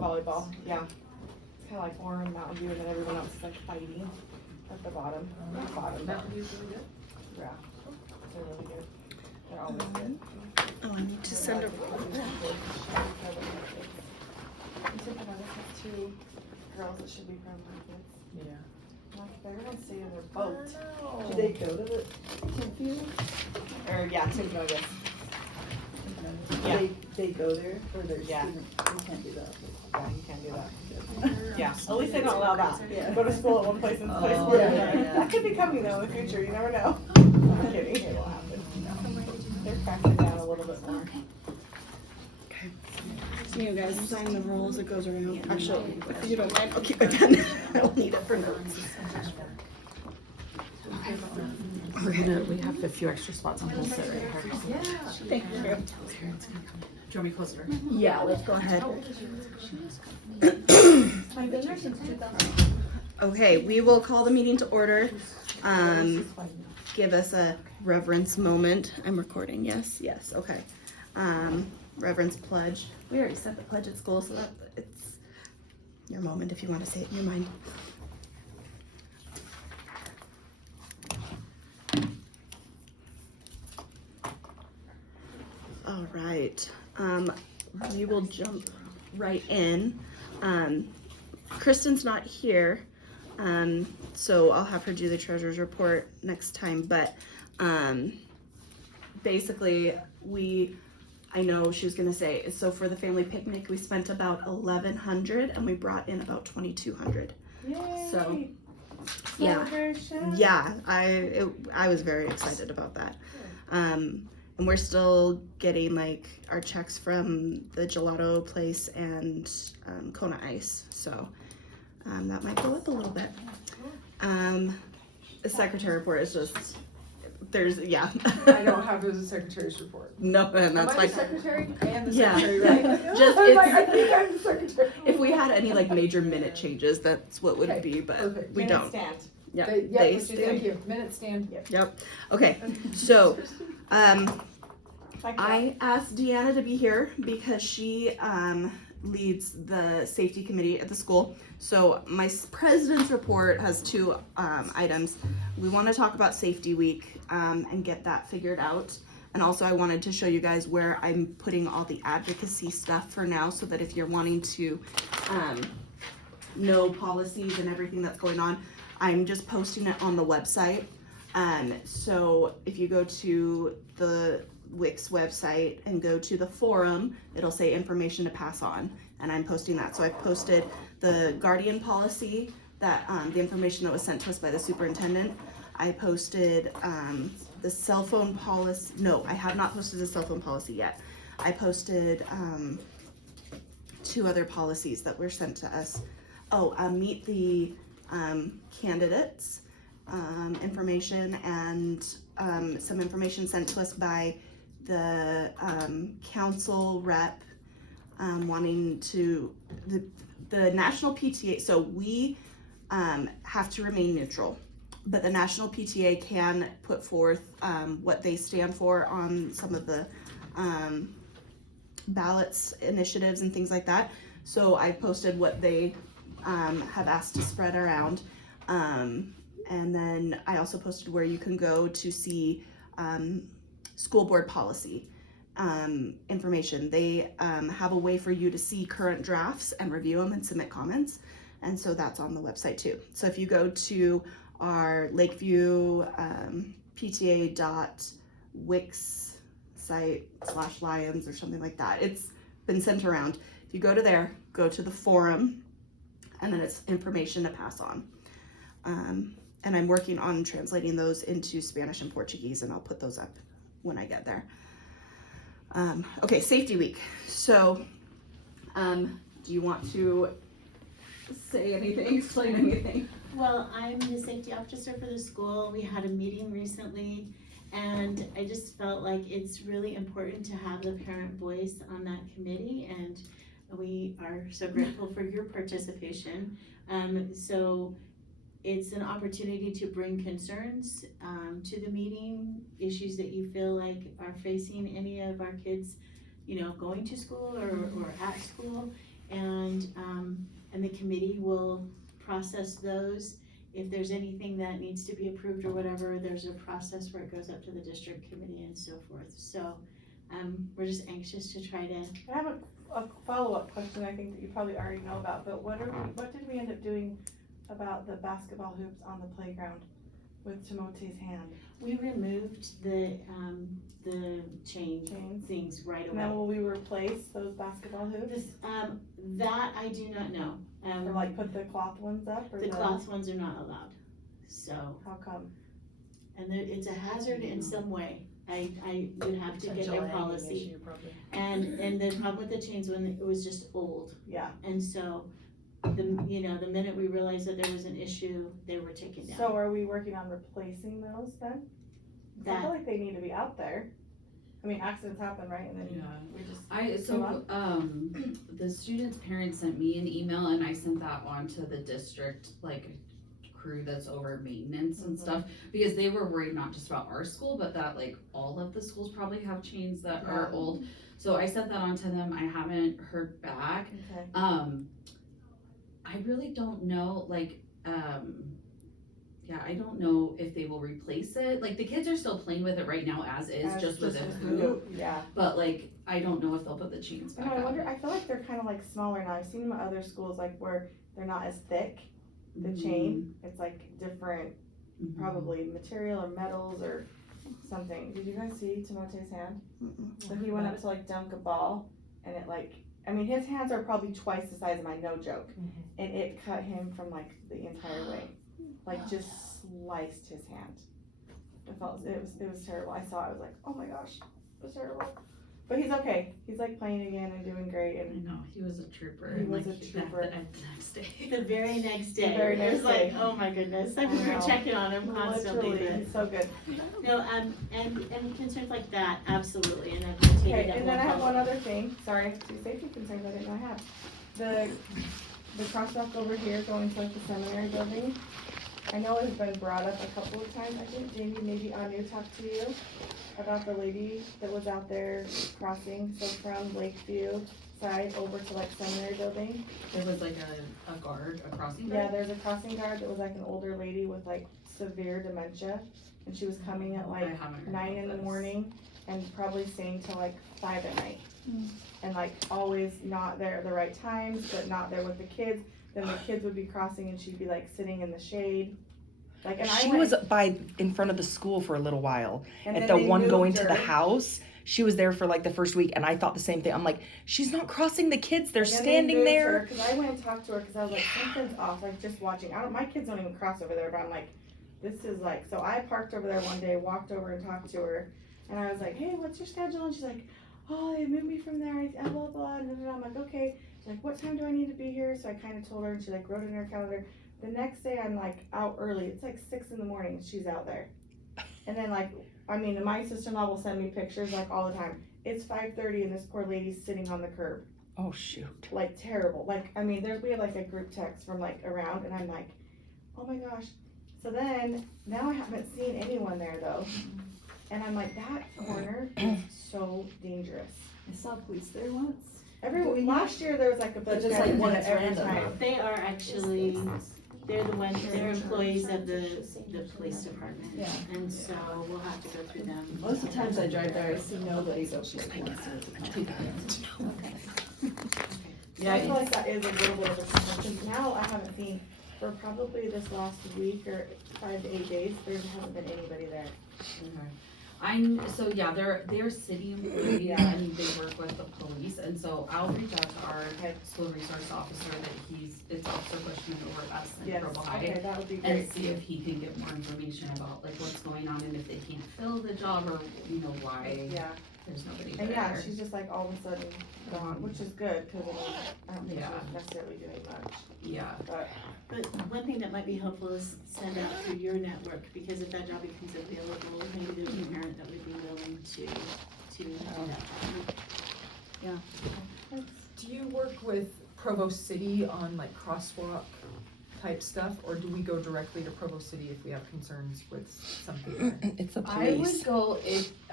volleyball, yeah. It's kinda like Warren, Mountain View, and then everyone else is like fighting at the bottom. Not bottom, but Mountain View's really good. yeah. They're really good. They're always good. Oh, I need to send a. You said the one has two girls that should be from my kids. Yeah. Like, they're gonna stay in their boat. Do they go to the Timpview? Or, yeah, Timpno, I guess. Yeah. They go there for their Yeah. student, you can't do that. Yeah, you can't do that. Yeah, at least they don't allow that. Yeah. Go to school at one place and place Oh, another. yeah, yeah. That could be coming though in the future, you never know. I'm kidding, it will happen. They're cracking down a little bit more. Okay. So you guys sign the rules, it goes around. Actually, if you don't mind, I'll keep my pen. I will need it for notes. We have a few extra spots on the set right here. Thank you. Do you want me closer? Yeah, let's go ahead. Okay, we will call the meeting to order. Give us a reverence moment. I'm recording, yes? Yes, okay. Reverence pledge. We already said the pledge at school, so that it's your moment if you want to say it in your mind. All right, we will jump right in. Kristen's not here, so I'll have her do the treasurer's report next time, but basically I know she was gonna say, so for the family picnic, we spent about $1,100 and we brought in about $2,200. Yay! So, yeah. Celebration. Yeah, I was very excited about that. And we're still getting like our checks from the gelato place and Kona Ice, so that might go up a little bit. The secretary report is just yeah. I don't have a secretary's report. No, and that's Am I fine. the secretary? I am the Yeah. secretary, right? Just I was like, I it's, think I'm the secretary. if we had any like major minute changes, that's what would Okay, be, but perfect. we Minute don't. stand. Yeah, Okay, yep, they thank stand. you. Minute stand. Yep. Okay. So, Like I asked Deanna to be here because she leads the safety committee at the school. So my president's report has two items. We want to talk about safety week and get that figured out. And also I wanted to show you guys where I'm putting all the advocacy stuff for now, so that if you're wanting to know policies and everything that's going on, I'm just posting it on the website. So if you go to the WICS website and go to the forum, it'll say information to pass on, and I'm posting that. So I've posted the guardian policy, that the information that was sent to us by the superintendent. I posted the cell phone policy. No, I have not posted the cell phone policy yet. I posted two other policies that were sent to us. Meet the candidates information, and some information sent to us by the council rep wanting to the national PTA. So we have to remain neutral, but the national PTA can put forth what they stand for on some of the ballots initiatives and things like that. So I posted what they have asked to spread around, and then I also posted where you can go to see school board policy information. They have a way for you to see current drafts and review them and submit comments, and so that's on the website too. So if you go to our Lakeview PTA.wix site /Lions or something like that, it's been sent around. If you go to there, go to the forum, and then it's information to pass on. And I'm working on translating those into Spanish and Portuguese, and I'll put those up when I get there. Okay, safety week. So, do you want to say anything, explain anything? Well, I'm the safety officer for the school. We had a meeting recently, and I just felt like it's really important to have the parent voice on that committee, and we are so grateful for your participation. So it's an opportunity to bring concerns to the meeting, issues that you feel like are facing any of our kids, you know, going to school or at school. And committee will process those. If there's anything that needs to be approved or whatever, there's a process where it goes up to the district committee and so forth. So, we're just anxious to try to, I have a follow-up question I think that you probably already know about, but what did we end up doing about the basketball hoops on the playground with Timote's hand? we removed the chain Chains? things right And then away. will we replace those basketball hoops? This, that I do not know. Or like put the cloth ones up, or The cloth ones are not allowed, so, How come? and it's a hazard in some way. I would have to get their policy. And the problem with the chains, when it was just old, Yeah, and so, the minute we realized that there was an issue, they were taken down. so are we working on replacing those then? 'Cause I That- feel like they need to be out there. I mean, accidents happen, right, and then Yeah. we just. The student's parents sent me an email and I sent that on to the district, like, crew that's over maintenance and Mhm. stuff, because they were worried not just about our school, but that like all of the schools probably have chains that are Yeah. old. So I sent that on to them, I haven't heard back. Okay. I really don't know, like, yeah, I don't know if they will replace it, like, the kids are still playing with it right now as is, As just with a a hoop, Yeah. but like, I don't know if they'll put the chains And back I up. wonder, I feel like they're kind of like smaller now. I've seen them at other schools, like where they're not as thick, the chain. It's like different, Mhm. probably material or metals or something. Did you guys see Timote's hand? Mm-mm. So he went up to like dunk a ball and it like, I mean, his hands are probably twice the size of mine, no joke. And it cut him from like the entire way, like just sliced his hand. It was terrible. I saw it, I was like, oh my gosh, it was terrible. But he's okay. He's like playing again and doing great I and know, he was a trooper. He and, was like, a trooper. The next day. The very next day, very it was next like, day. oh my goodness, I we were know. checking on him constantly, literally, but. he's so good. No, and concerns like that, absolutely, and I've taken Okay, that and then I have one one other thing, sorry, two safety concerns I didn't know I had. The crosswalk over here going to like the seminary building, I know it has been brought up a couple of times, I think Jamie, maybe Anu talked to you about the lady that was out there crossing, so from Lakeview side over to like seminary building. There was like a guard, a crossing guard. Yeah, there's a crossing guard that was like an older lady with like severe dementia, and she was coming at I like haven't heard 9 about in the this. morning and probably staying till like 5 at night. Hmm. And like always not there at the right times, but not there with the kids. Then the kids would be crossing and she'd be like sitting in the shade. Like, and She I was went, in front of the school for a little while. and At then the they one going moved to the her, house, she was there for like the first week, and I thought the same thing. I'm like, she's not crossing the kids; they're and then they standing moved there. her, Cause I went and talked to her, cause I was like, something's off, like just watching. My kids don't even cross over there, but I'm like, this is like, so I parked over there one day, walked over and talked to her, and I was like, hey, what's your schedule? And she's like, oh, they moved me from there, blah, blah, blah, and I'm like, okay. She's like, what time do I need to be here? So I kind of told her, and she like wrote it in her calendar. The next day I'm like out early, it's like 6 in the morning, and she's out there. And then like, I mean, my sister-in-law will send me pictures like all the time. It's 5:30 and this poor lady's sitting on the curb, Oh shoot! like terrible. Like, I mean, we have like a group text from like around, and I'm like, oh my gosh. So then, now I haven't seen anyone there though. And I'm like, that corner is so dangerous. I saw police there once. Last year there was like a But push just like when it's every random. time. They are actually, they're employees of the police department. Yeah. And so we'll have to go through them. Most of the times I drive there, I see nobody, so she's like, Yeah, I feel like that is a little bit of a concern, 'cause now I haven't seen, for probably this last week or 5 to 8 days, there hasn't been anybody there. They're city employees Yeah. and they work with the police, and so I'll reach out to our school resource officer it's Officer Bushman over at Yes, Provo High. okay, that would be And great. see if he can get more information about like what's going on and if they can't fill the job or, why Yeah, there's nobody there. and yeah, she's just like all of a sudden gone, which is good, cause I don't think she Yeah. was necessarily doing much, Yeah, but. But one thing that might be helpful is send out through your network, because if that job becomes available, maybe there's a parent that would be willing to do that. Do you work with Provo City on like crosswalk type stuff, or do we go directly to Provo City if we have concerns with something? It's the I police. would go,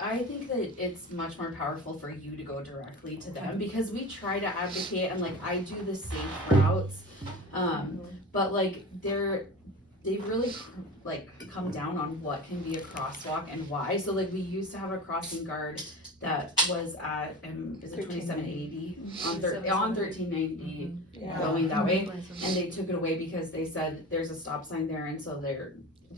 I think that it's much more powerful for you to go directly to them, because we try to advocate and like I do the safe routes. But like they've really like come down on what can be a crosswalk and why. So like we used to have a crossing guard that was at is it 2780 on 1390 Yeah. going that way, and they took it away because they said there's a stop sign there, and so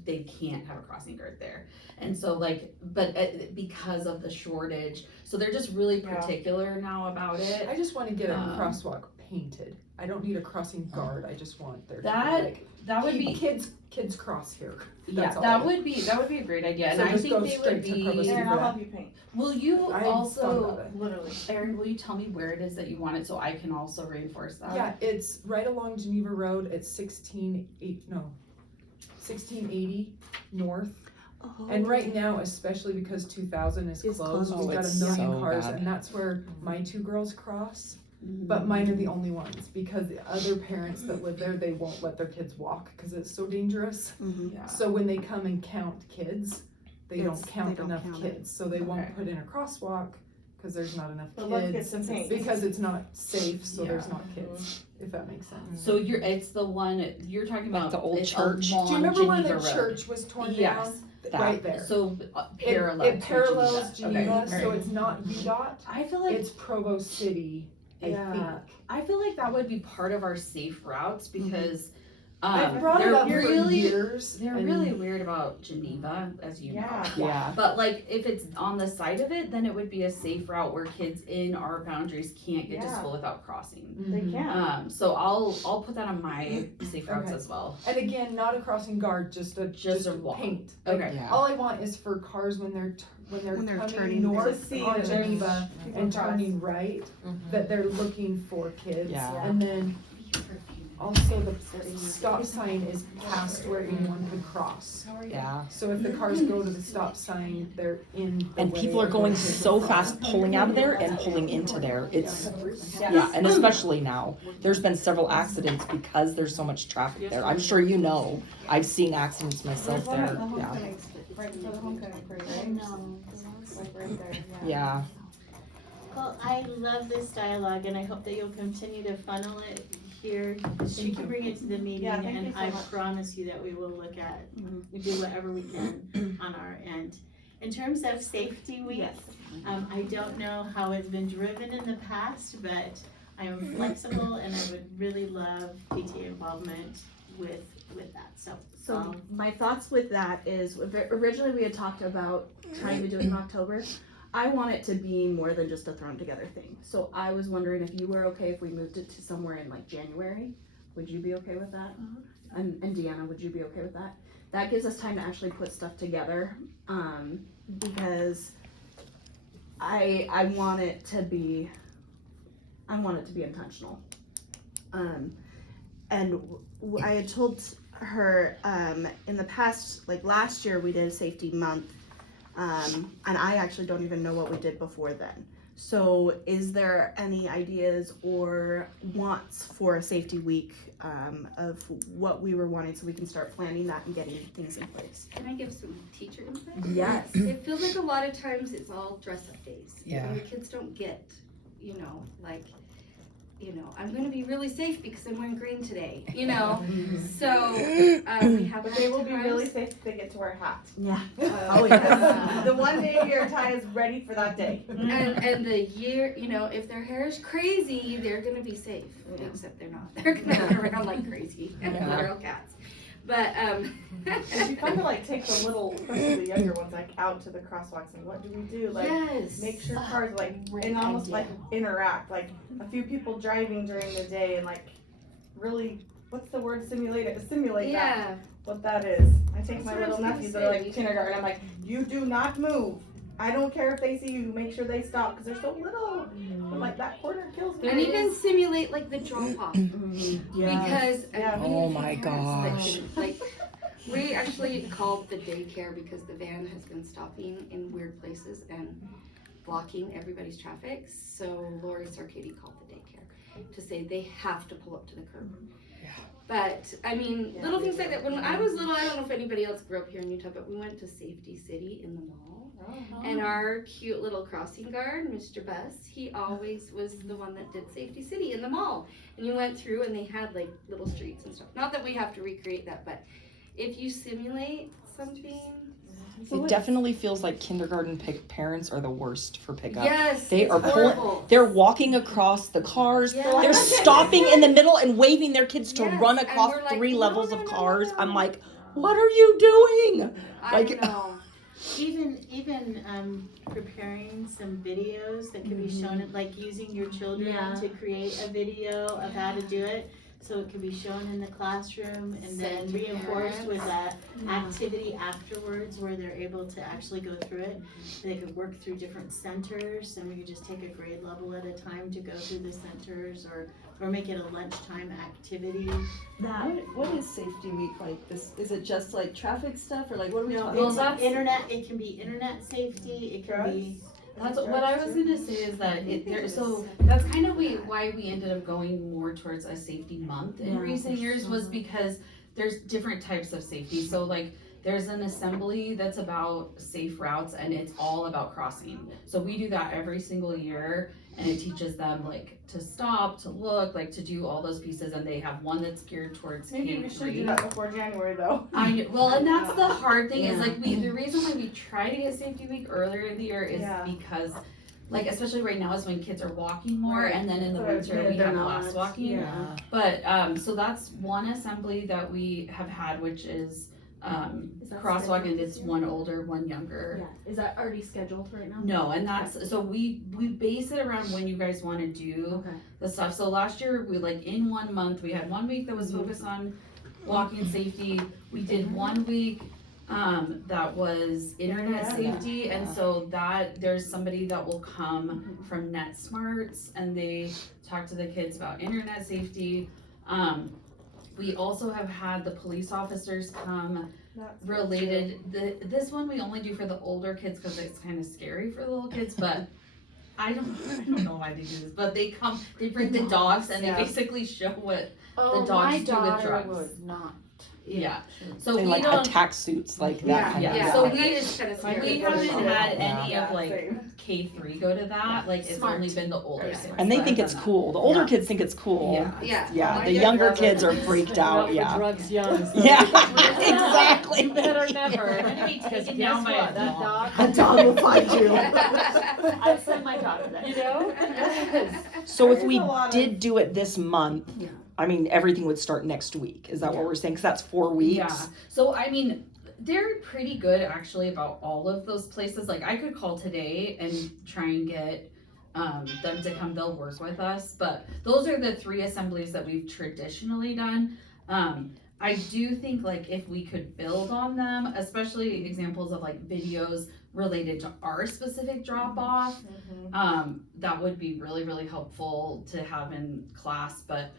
they can't have a crossing guard there. And so like, but because of the shortage, so they're just really Yeah. particular now about it. I just wanna get a Um, crosswalk painted. I don't need a crossing guard, I just want there to be That- like, That would keep be kids cross here. yeah, That's all. that would be a great idea, So and I just think go they would straight to Provo be. City. Aaron, I'll help you paint, Will you I thought also, about it. literally. Erin? Will you tell me where it is that you want it so I can also reinforce that? Yeah, it's right along Geneva Road at 1680 north. And right now, especially because 2000 is It's closed, closed. we've got a It's million so cars, bad. and that's where my two girls cross. Mhm. But mine are the only ones because the other parents that live there, they won't let their kids walk because it's so dangerous. Mhm. Yeah. So when they come and count kids, they It's- don't count they don't enough count it. kids, so they Okay. won't put in a crosswalk because there's not enough But let's get kids. some paint. Because it's not safe, so there's Yeah. not kids, if that makes sense. So it's the one you're talking Like about. the old it's church? along Do you remember where the Geneva Road. church was torn Yes. down? That. Right there. So It- parallel. It parallels to Geneva, Okay. so it's not UDOT, I feel like it's Provo City, I Yeah. think. I feel like that would be part of our safe routes because I've brought it they're up for really years. they're and really weird about Geneva, as you know. Yeah. Yeah. But like if it's on the side of it, then it would be a safe route where kids in our boundaries can't get to Yeah. school without crossing. They Mhm. can. So I'll put that on my safe routes Okay. as well. And again, not a crossing guard, just a walk. paint. Okay. Yeah. All I want is for cars when they're When they're coming turning north To see on that there's Geneva people and cross. turning right, that they're looking for kids. Yeah. And then also the stop sign is past where anyone could cross. Yeah. So if the cars go to the stop sign, they're in the And way people are of going where kids so are fast pulling out of there and pulling into there. It's, yeah, and especially now. There's been several accidents because there's so much traffic there. I'm sure you know. I've seen accidents myself There's one at there. the Yeah. homecoming, right before the homecoming parade, right? Like right there, yeah. Yeah. Well, I love this dialogue and I hope that you'll continue to funnel it here. She can bring it to the meeting Yeah, thank you and so I much. promise you that we will look at, we do whatever we can on our end. In terms of safety week, Yes. I don't know how it's been driven in the past, but I am flexible and I would really love PTA involvement with that, so. So my thoughts with that is, originally we had talked about trying to do it in October. I want it to be more than just a thrown together thing. So I was wondering if you were okay if we moved it to somewhere in like January. Would you be okay with that? And Deanna, would you be okay with that? That gives us time to actually put stuff together, because I want it to be intentional. And I had told her in the past, like last year, we did a safety month, and I actually don't even know what we did before then. So, is there any ideas or wants for a safety week of what we were wanting, so we can start planning that and getting things in place? Can I give some teacher input? Yes. It feels like a lot of times it's all dress up days. Yeah. And the kids don't get, like, I'm gonna be really safe because I'm wearing green today, So, we have But they will be times- really safe if they get to wear a hat. Yeah. Oh, yes. The one day your tie is ready for that day. And the year, if their hair is crazy, they're gonna be safe, except they're not. They're gonna run around like crazy, feral cats. But, It'd be fun to like take the little, especially the younger ones, like out to the crosswalks and what do we do? Like yes. make sure cars like Great and almost idea. like interact, like a few people driving during the day and like really, what's the word, simulate that, Yeah, what that is. I take That's my what I was little gonna nephews that say, are we like should- kindergarten, I'm like, you do not move. I don't care if they see you, make sure they stop because they're so little. But like that corner kills me. and even simulate like the drop off. Because Yeah. we need Oh a few my parents that gosh. can, like, we actually called the daycare because the van has been stopping in weird places and blocking everybody's traffic. So Lori Sarkady called the daycare to say they have to pull up to the curb. Yeah. But I mean, little things like that. When I was little, I don't know if anybody else grew up here in Utah, but we went to Safety City in the mall. And our cute little crossing guard, Mr. Bess, he always was the one that did Safety City in the mall. And you went through and they had like little streets and stuff. Not that we have to recreate that, but if you simulate something. It definitely feels like kindergarten parents are the worst for pickup. Yes, They it's are pulling- horrible. They're walking across the cars. Yeah. They're stopping in the middle and waving their kids to Yes, run and across we're like, 3 "No, levels no, of no, cars. no." I'm like, what are you doing? I like- know. Even preparing some videos that can be shown, like using your children to create a video of how to do it. So it can be shown in the classroom and then Send to reinforced parents. with that activity afterwards where they're able to actually go through it. They could work through different centers and we could just take a grade level at a time to go through the centers or make it a lunchtime activity. What is safety week like? This, is it just like traffic stuff or like what are we No, talking Well, it's about? that's- internet, it can be internet safety, it can be. That's what I was gonna say is that so that's kind of why we ended up going more towards a safety month in recent years was because there's different types of safety. So like there's an assembly that's about safe routes and it's all about crossing. So we do that every single year and it teaches them like to stop, to look, like to do all those pieces and they have one that's geared towards Maybe we should do K3. that before January though. Well, and that's the hard thing is like the reason why we try to get safety week earlier in the year is Yeah. because like especially right now is when kids are walking more Right. and then in the But winter we they're have not. less walking. Yeah. But so that's one assembly that we have had which is that crosswalk scheduled and this it's year? one older, one younger. Yeah, is that already scheduled right now? No, and that's so we base it around when you guys want to do Okay. the stuff. So last year we like in 1 month we had 1 week that was focused on walking safety. We did 1 week that was internet safety, and so that there's somebody that will come from NetSmarts and they talk to the kids about internet safety. We also have had the police officers come related. This one we only do for the older kids because it's kind of scary for the little kids, but I don't know why they do this, but they bring the dogs and they basically show what Oh, dogs my do with daughter drugs. would not. Yeah. So They we like don't. attack suits like that kind of Yeah. stuff. So and we that is kind of scary. we haven't had any Yeah, of like same. K3 go to that. Like it's Smart. only been the older Yeah. kids. And they that think have it's done cool. The older Yeah. kids think it's cool. Yeah. Yeah. Yeah, My the good younger brother kids are is freaked out, yeah. Drugs young. So Yeah, You exactly. better never. I'm gonna be Because taken guess down by what? a That dog. dog. A dog will find you. I'd send my daughter there. You know? So if There's we a lot of- did do it this month, Yeah. I mean, everything would start next week. Is that what we're saying? Because that's 4 weeks. Yeah. So I mean, they're pretty good actually about all of those places. Like I could call today and try and get them to come. They'll work with us. But those are the 3 assemblies that we've traditionally done. I do think like if we could build on them, especially examples of like videos related to our specific drop off, that would be really, really helpful to have in class. But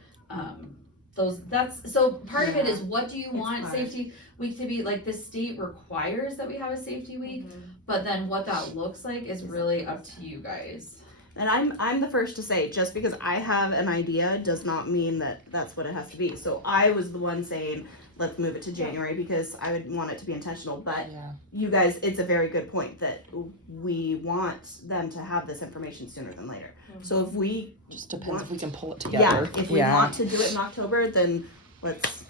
so part of it is what do you want hard. safety week to be? Like the state requires that we have a safety week, but then what that looks like is really up to you guys. And I'm the first to say, just because I have an idea does not mean that that's what it has to be. So I was the one saying, let's move it to January because I would want it to be intentional. But Yeah. you guys, it's a very good point that we want them to have this information sooner than later. So if we, Just depends if we can pull it yeah, together. if we want to do it in October, then let's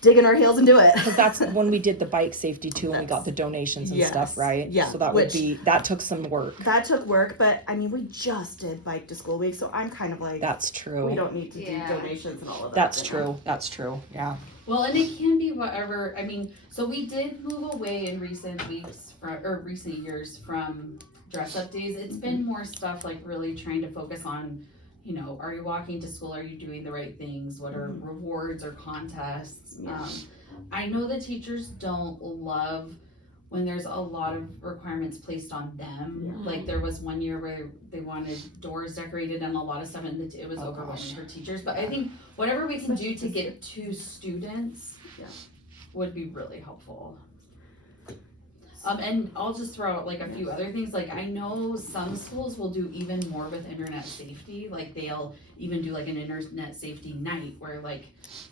dig in our heels and do it. Because that's when we did the bike safety too, and we got the donations and Yes. stuff, right? Yeah, So that which- that took some work. That took work, but I mean, we just did bike to school week, so I'm kind of like, That's we true. don't need to Yeah. do donations and all of that. That's right true. That's true. Yeah. Well, and it can be whatever. I mean, so we did move away in recent weeks or recent years from dress up days. It's been more stuff like really trying to focus on, you know, are you walking to school? Are you doing the right things? What are rewards or contests? Yeah. I know the teachers don't love when there's a lot of requirements placed on them. Like there was one year where they wanted doors decorated and a lot of stuff, and it was overwhelming for teachers. But I think whatever we can do to get to students would be really helpful. And I'll just throw out like a few other things. Like I know some schools will do even more with internet safety. Like they'll even do like an internet safety night where like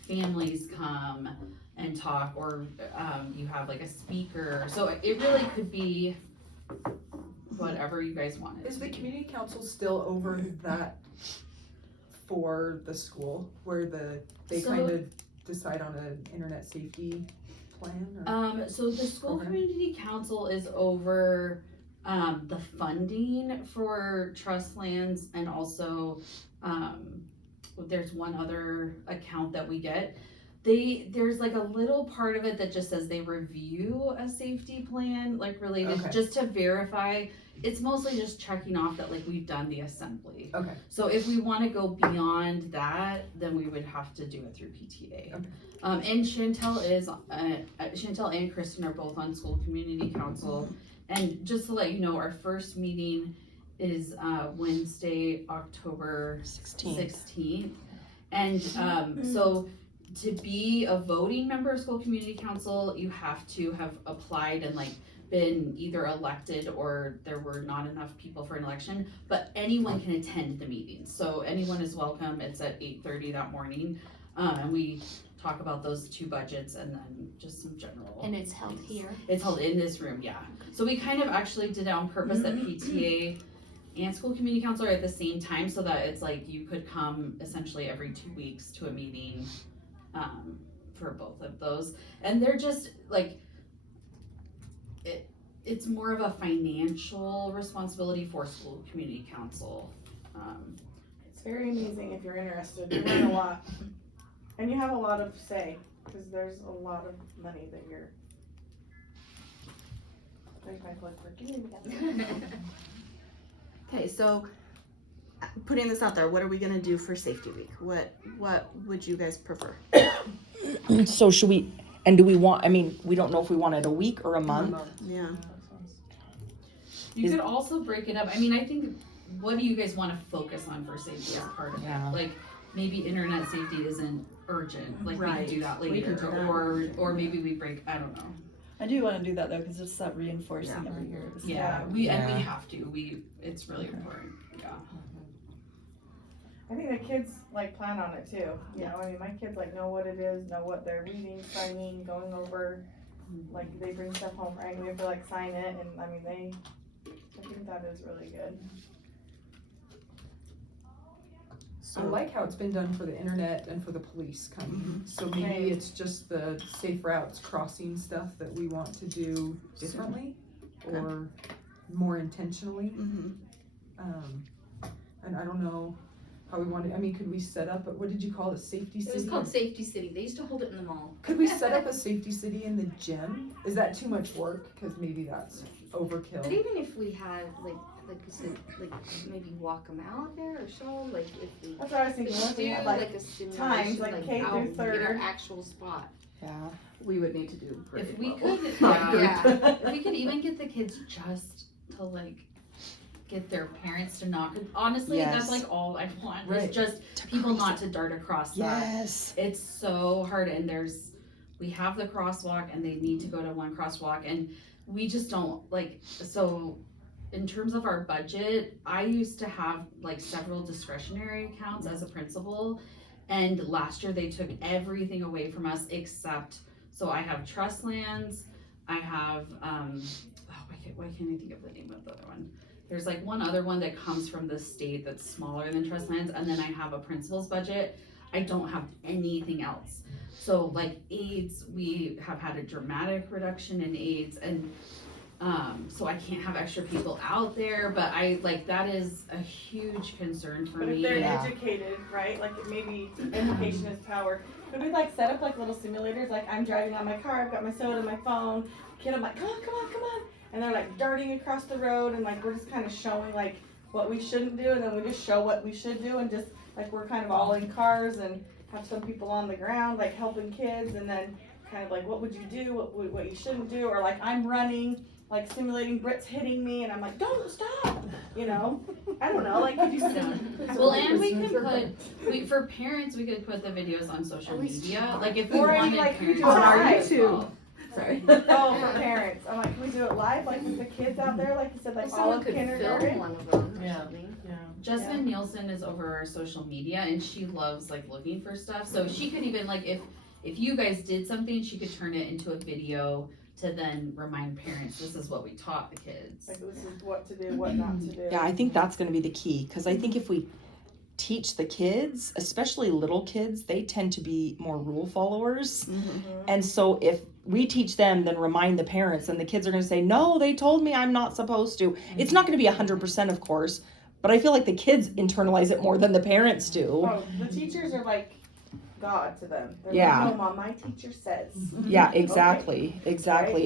families come and talk, or you have like a speaker. So it really could be whatever you guys wanted. Is the community council still over that for the school, where they So- kind of decide on an internet safety plan? Or? So the school Program? community council is over, the funding for trust lands, and also, there's one other account that we get. There's like a little part of it that just says they review a safety plan, like related, Okay. just to verify. It's mostly just checking off that like we've done the assembly. Okay. So if we wanna go beyond that, then we would have to do it through PTA. Okay. And Chantel and Kristen are both on school community council. And just to let you know, our first meeting is, Wednesday, October 16th. And, so to be a voting member of school community council, you have to have applied and like been either elected or there were not enough people for an election, but anyone can attend the meetings. So anyone is welcome. It's at 8:30 that morning. And we talk about those two budgets and then just some general. And it's held here. It's held in this room, yeah. So we kind of actually did it on purpose that PTA and school community council are at the same time, so that it's like you could come essentially every 2 weeks to a meeting, for both of those. And they're just like, it's more of a financial responsibility for school community council. It's very amazing if you're interested. You learn a lot. And you have a lot of say, because there's a lot of money that you're. There's my plug for community council. Okay, so putting this out there, what are we gonna do for safety week? What would you guys prefer? So should we, and do we want, I mean, we don't know if we want it a week or a month. Yeah. You Is- could also break it up. I mean, I think, what do you guys wanna focus on for safety as part of Yeah. it? Like, maybe internet safety isn't urgent, like we Right. can do that We later, can do that. or maybe we break, I don't know. I do wanna do that though, cause it's that reinforcing every year. Yeah, and Yeah. we have to, it's really important, yeah. I think the kids like plan on it too, you know, I mean, my kids like know what it is, know what they're reading, signing, going over, like they bring stuff home, right, we have to like sign it, and I mean, I think that is really good. I like how it's been done for the internet and for the police kind of. So maybe Okay. it's just the safe routes crossing stuff that we want to do differently Okay. or more intentionally. Mm-hmm. And I don't know how we want to, I mean, could we set up, what did you call it, safety It was city? called Safety City. They used to hold it in the mall. Could we set up a safety city in the gym? Is that too much work? Cause maybe that's But overkill. even if we had like you said, like maybe walk them out there or show, like if we That's what I was could thinking, what if we do had like like, a simulation, times, like K out through in our third. actual spot. Yeah. We would need to do grade If we level. could, Not yeah, group. if we could even get the kids just to like, get their parents to not, honestly, that's Yes. like all I want, Right. is just people not to dart across that. Yes. It's so hard, and we have the crosswalk and they need to go to one crosswalk, and we just don't, like, so in terms of our budget, I used to have like several discretionary accounts as a principal, and last year they took everything away from us except, so I have trust lands, I have, why can't I think of the name of the other one? There's like one other one that comes from the state that's smaller than trust lands, and then I have a principal's budget. I don't have anything else. So like aids, we have had a dramatic reduction in aids, and so I can't have extra people out there, but that is a huge concern for But if me. they're Yeah. educated, right, like maybe education is power, could we like set up like little simulators, like I'm driving on my car, I've got my soda, my phone, kid, I'm like, come on, and they're like darting across the road, and like we're just kind of showing like what we shouldn't do, and then we just show what we should do, and just like we're kind of all in cars and have some people on the ground like helping kids, and then kind of like what would you do, what you shouldn't do, or like I'm running, like simulating Britt's hitting me, and I'm like, don't stop, you know, I don't know, like could you Well, and we can for parents, we could put the videos on social media, like if we Or I mean, wanted like, you parents. do it on our as YouTube. well. Sorry. Oh, for parents. I'm like, can we do it live, like with the kids out there, like you said, like Well, all someone of could film kindergarten? one of them or Yeah. something. Justin Nielsen is over our social media, and she loves like looking for stuff. So she could even like if you guys did something, she could turn it into a video to then remind parents, this is what we taught the kids. Like this is what to do, what not to do. Yeah, I think that's gonna be the key, cause I think if we teach the kids, especially little kids, they tend to be more rule followers. And so if we teach them, then remind the parents, and the kids are gonna say, no, they told me I'm not supposed to. It's not gonna be 100%, of course, but I feel like the kids internalize it more than the parents do. Oh, the teachers are like God to them. They're Yeah. like, no, Mom, my teacher says. Yeah, exactly.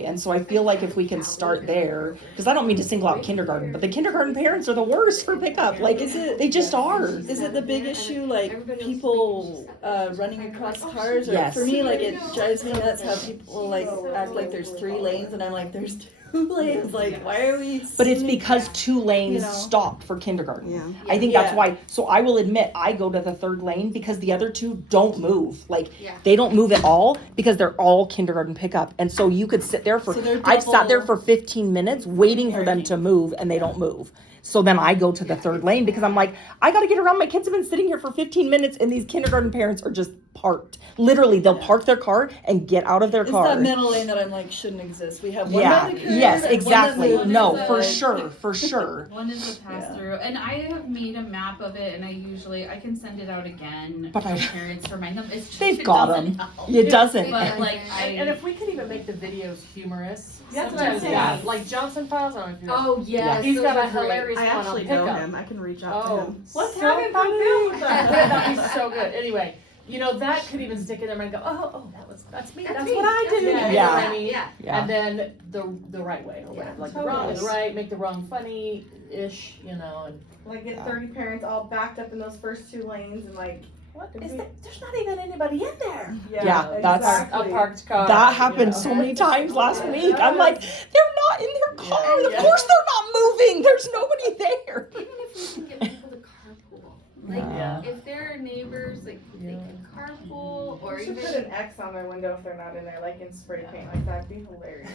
And so I feel like if we can start there, because I don't mean to single out kindergarten, but the kindergarten parents are the worst for pickup. Like, they just are. Is it the big issue, like, people running across cars? Or Yes. for me, like, it drives me nuts how people, like, act like there's 3 lanes, and I'm like, there's 2 lanes. Like, why are we? But it's because 2 lanes You know. stopped for kindergarten. Yeah. I think that's Yeah. why. So I will admit, I go to the 3rd lane because the other 2 don't move. Like, Yeah. they don't move at all because they're all kindergarten pickup. And so you could sit there for, So they're I've sat there double- for 15 minutes waiting for them to move, and they don't move. So then I go to the 3rd lane because I'm like, I gotta get around. My kids have been sitting here for 15 minutes and these kindergarten parents are just parked. Literally, they'll park their car and get out of their It's car. that middle lane that I'm like, shouldn't exist. We have one Yeah, by the curb yes, and one that exactly. moves, No, and, for like, sure. One is a pass through, and I have made a map of it, and I can send it out again But for I- parents to remind them. It's just, They've it got doesn't 'em. help. It doesn't. But like And if we could even make the videos humorous, That's what I'm sometimes, saying. yeah, like Johnson Files, I don't know if you know. Oh, yes. He's those got a are great. hilarious I one on actually know pickup. him. I can reach out to Oh, him. let's So have him come funny. do that'd be so good. Anyway, you know, that could even stick in there and go, oh, that's me. That's me. what I do. Yeah. You know Yeah. what I mean? Yeah. Yeah. And then the right way or whatever, like the wrong or the right, make the wrong funny-ish, you know, and Like get 30 parents all backed up in those first 2 lanes and like, what is that? There's not even anybody in there. Yeah, that's- exactly. A parked car. That you happened know. so many times last week. I'm like, they're not in their car. Yeah, Of yeah. course they're not moving. There's nobody there. Even if we can get people to carpool, like Yeah. if they're neighbors, like they can carpool or We should even. put an X on their window if they're not in there, like in spray paint, like that'd be hilarious.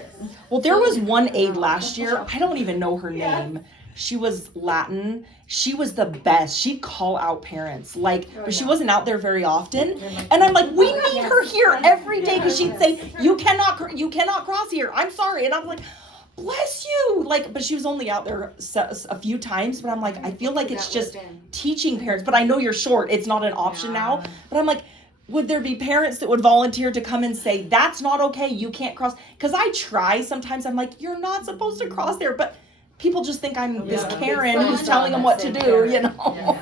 Well, there was one aide last year. I don't even know her Yeah. name. She was Latin. She was the best. She'd call out parents, like, but she wasn't out there very often. And I'm like, we need her here every day because she'd say, you cannot cross here. I'm sorry. And I'm like, bless you. Like, but she was only out there a few times. But I'm like, I feel like it's That just lived in. teaching parents. But I know you're short. It's not an option now. But I'm like, would there be parents that would volunteer to come and say, that's not okay, you can't cross? Because I try sometimes, I'm like, you're not supposed to cross there. But people just think I'm this Yeah. Karen It's who's so telling them what to same do, Karen. you know?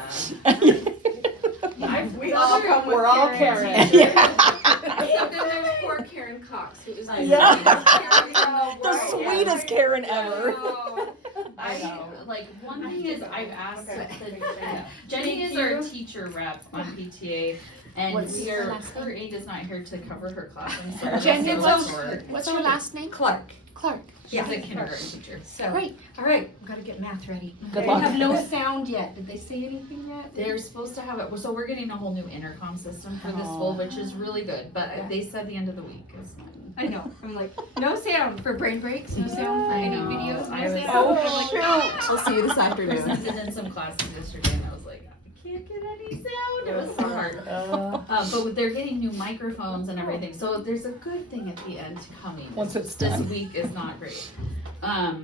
We all come with We're all Karen. Karen. Yeah. So then there's poor Karen Cox, who is the Yeah. sweetest Karen in the The world. sweetest Karen ever. I like one thing is I've asked Okay. Jenny is our teacher rep on PTA, and What's we her are last her aide is not here to cover her classroom. So Jen, so what's short. What's her last name? Clark. Clark. She's a kindergarten teacher. So, Great. all right, we gotta get math ready. Good We luck. have no sound yet. Did they say anything yet? They're supposed to have it. So we're getting a whole new intercom system for the school, which is really good. But Yeah. they said the end of the week is fine. I know. I'm like, no sound for brain breaks, no sound for I any know. videos, no I was- sound. Oh, I'm like, shoot. We'll see you this afternoon. Presented in some classes yesterday, and I was like, I can't get any sound. It was so hard. But they're getting new microphones and everything, so there's a good thing at the end coming. Once it's This done. week is not great. I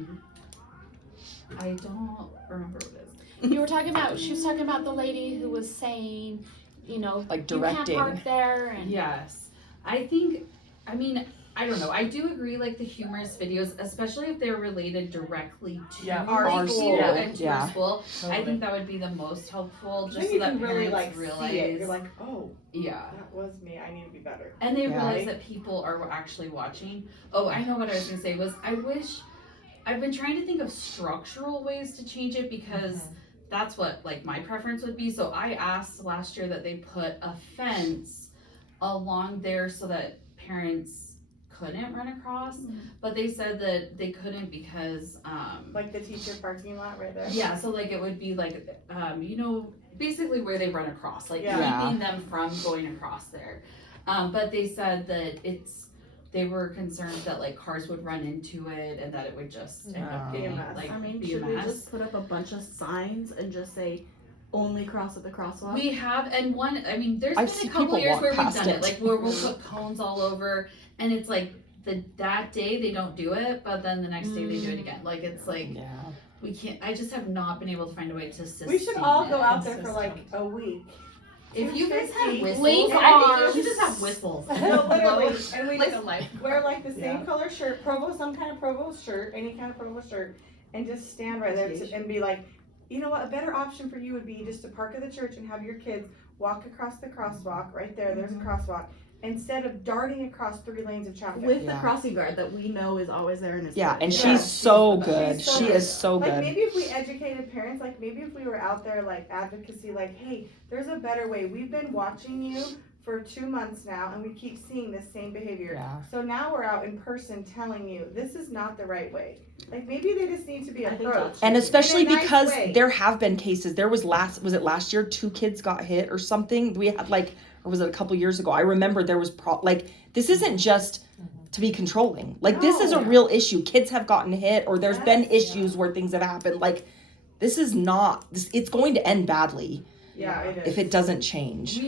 don't remember what it is. You were talking about. She was talking about the lady who was saying, you know, Like you can't directing. park there, and Yes, I think. I mean, I don't know. I do agree, like the humorous videos, especially if they're related directly to Yeah, our our school school. and to Yeah. our school. I Totally. think that would be the most helpful, just Then so you that can really parents like realize. see it. You're like, oh, Yeah. that was me. I need to be better. And they Yeah. realize that people are actually watching. Oh, I know what I was gonna say was I've been trying to think of structural ways to change it because that's what like my preference would be. So I asked last year that they put a fence along there so that parents couldn't run across, but they said that they couldn't because Like the teacher parking lot right there. yeah, so like it would be like basically where they run across, like Yeah. keeping them from going across there. But they said that they were concerned that like cars would run into it and that it would just end up Be a getting mess. like I mean, be a should we mess. just put up a bunch of signs and just say only cross at the crosswalk? We have, and there's I've been seen a couple people years walk where we've past done it, it. like where we'll put cones all over, and it's like that day they don't do it, but then the next day they do it again. Like, it's like, Yeah. we can't, I just have not been able to find a way to sustain We should all go it. out there for like a week. If you guys had 250. whistles, Link I think arms. you should just have whistles. No, literally, and we Like just wear like the same Yeah. color shirt, some kind of provost shirt, any kind of provost shirt, and just stand right there and be like, you know what, a better option for you would be just to park at the church and have your kids walk across the crosswalk, right there, there's a crosswalk, instead of darting across 3 lanes of traffic. With the Yeah. crossing guard that we know is always there and is Yeah, good. and Yeah. she's so She's good. so She good. is so Like good. maybe if we educated parents, like maybe if we were out there like advocacy, like, hey, there's a better way. We've been watching you for 2 months now and we keep seeing this same behavior. Yeah. So now we're out in person telling you this is not the right way. Like maybe they just need to be I think approached. And especially in a nice because way. there have been cases. There was last year 2 kids got hit or something. We had like, or was it a couple years ago? I remember there was this isn't just to be controlling. Like this is a No. real issue. Kids have gotten hit or there's been Yes. issues where things have happened. Like this is not it's going to end badly Yeah, it is. if it doesn't change.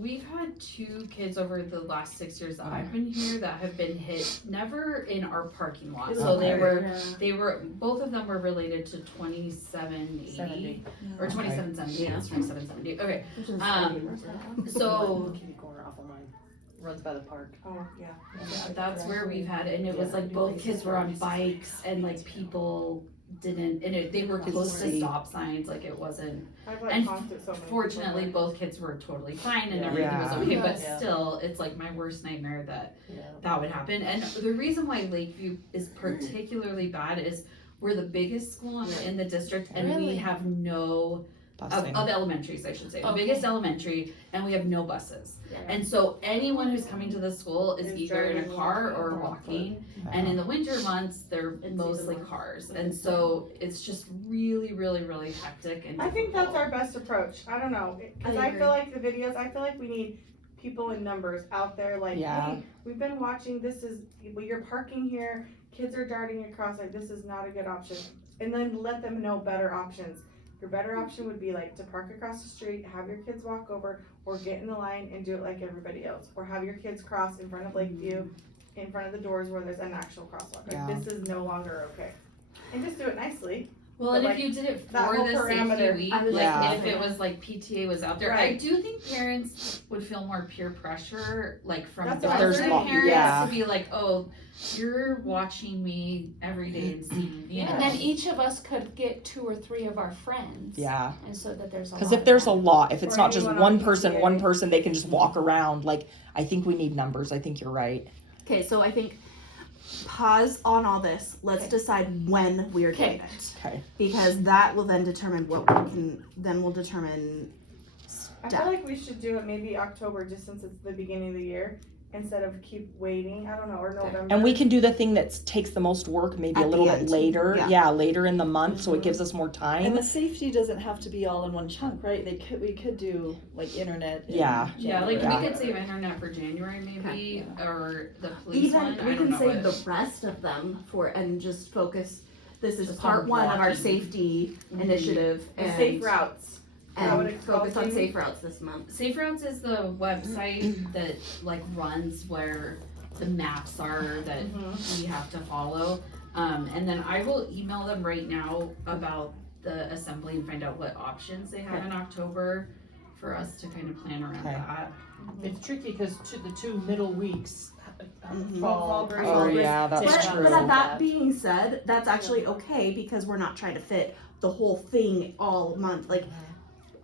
We've had 2 kids over the last 6 years that I've been here that have been hit, never in our parking lot. So Okay. they were both of them were related to 2780 or 2770. Yeah, it's 2770. Okay. So Kitty corner off of mine, runs by the park. Oh, yeah. that's where we've had, and it was like both kids were on bikes and like people didn't, and they were close to see. stop signs, like it wasn't. I've like And honked at so many Fortunately, people. both kids were totally fine and Yeah. everything was okay, but Yeah. still, it's like my worst nightmare that Yeah. that would happen. And the reason why Lakeview is particularly bad is we're the biggest school in the district, and we Really? have no Busing. of elementaries, I should say, the Okay. biggest elementary, and we have no buses. Yeah. And so anyone who's coming to the school is Is either in a driving car or or on foot. walking. And in the winter months, they're mostly cars, and so it's just really, really, really hectic and. I think that's difficult. our best approach. I don't know, because I I feel like the videos, I feel like we need people in numbers out there like, Yeah. hey, we've been watching, well, you're parking here, kids are darting across, like, this is not a good option. And then let them know better options. Your better option would be like to park across the street, have your kids walk over, or get in the line and do it like everybody else. Or have your kids cross in front of Lakeview, in front of the doors where there's an actual crosswalk. Yeah. Like, this is no longer okay. And just do it nicely. Well, But, and like, if you did it that for whole the safety parameter, week, I was like Yeah. if it was like PTA was out there, I Right. do think parents would feel more peer pressure, like from That's what I was other thinking. parents Yeah. to be like, oh, you're watching me every day and seeing, you know. And then each of us could get 2 or 3 of our friends. Yeah. And so that there's a lot. Because if of there's a that. lot, if it's Or not just anyone on one PTA. person, they can just walk around. Like, I think we need numbers. I think you're right. Okay, so I think pause on all this. Let's Okay. decide when we're doing Okay. it. Okay. Because that will then determine what we can, then we'll determine I Yeah. feel like we should do it maybe October, just since it's the beginning of the year, instead of keep waiting, I don't know, or November. And we can do the thing that takes the most work maybe At a little the bit end. later. Yeah. Yeah, later in the month, so it gives us more And time. the safety doesn't have to be all in one chunk, right? We could do like internet. in Yeah. Yeah, like Yeah. we could save internet for January maybe, or the police even one, I we don't can know save what. the rest of them for and just focus. This is Just part on one of our blocking. safety initiative The and safe routes. Is that what and it's called, focus on Jamie? safe routes this month. Safe Routes is the website that like runs where the maps are that we have to follow. And then I will email them right now about the assembly and find out what options they have in October for us to kind of plan around Okay. that. It's tricky because the 2 middle weeks Mhm. fall. break. Oh yeah, that's But, true. but at that being said, that's actually okay because we're not trying to fit the whole thing all month. Like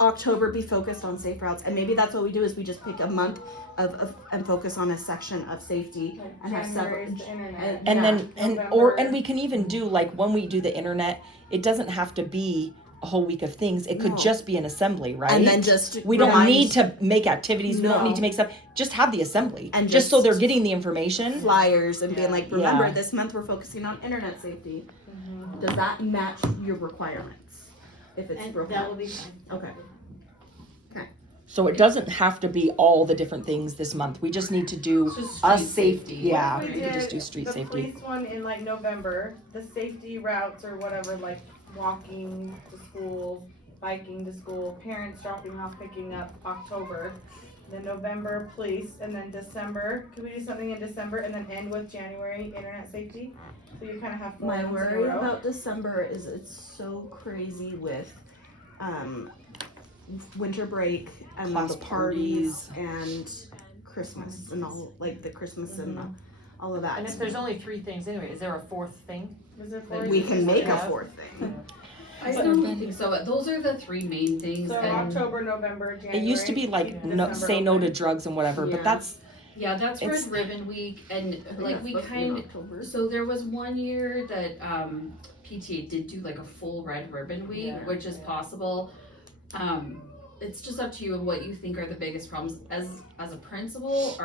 October be focused on safe routes, and maybe that's what we do is we just pick a month of and focus on a section of safety and have January separate. is the internet. And Yeah. then and November. we can even do like when we do the internet, it doesn't have to be a whole week of things. It could No. just be an assembly, right? And then just we don't remind need to make activities. We don't No. need to make stuff. Just have the assembly, And just so just- they're getting the information. flyers and being like, remember, Yeah. this month we're focusing on internet safety. Mm-hmm. Does that match your requirements? If it's And broken that up? will be fine. Okay. So it doesn't have to be all the different things this month. We just need to do It's just a street safety. Yeah, If we we could just did do street the safety. police one in like November, the safety routes or whatever, like walking to school, biking to school, parents dropping off, picking up, October. then November police, and then December, could we do something in December and then end with January internet safety? So you kinda have 4 My months in a worry row. about December is it's so crazy with winter break and Class the parties and Christmas and all, like the Christmas and all of that. And if there's only 3 things anyway, is there a 4th thing? Is there Like, 4 We can make a Yeah. 4th thing. I don't think so. Those are the 3 main things. So and October, November, January. It used to be like keep no, December say no to open. drugs and whatever, Yeah. but that's yeah, that's It's- Red Ribbon Week, and like we Supposed to be in kind. October. So there was one year that PTA did do like a full Red Ribbon Week, Yeah. which is possible. It's just up to you and what you think are the biggest problems. As a principal,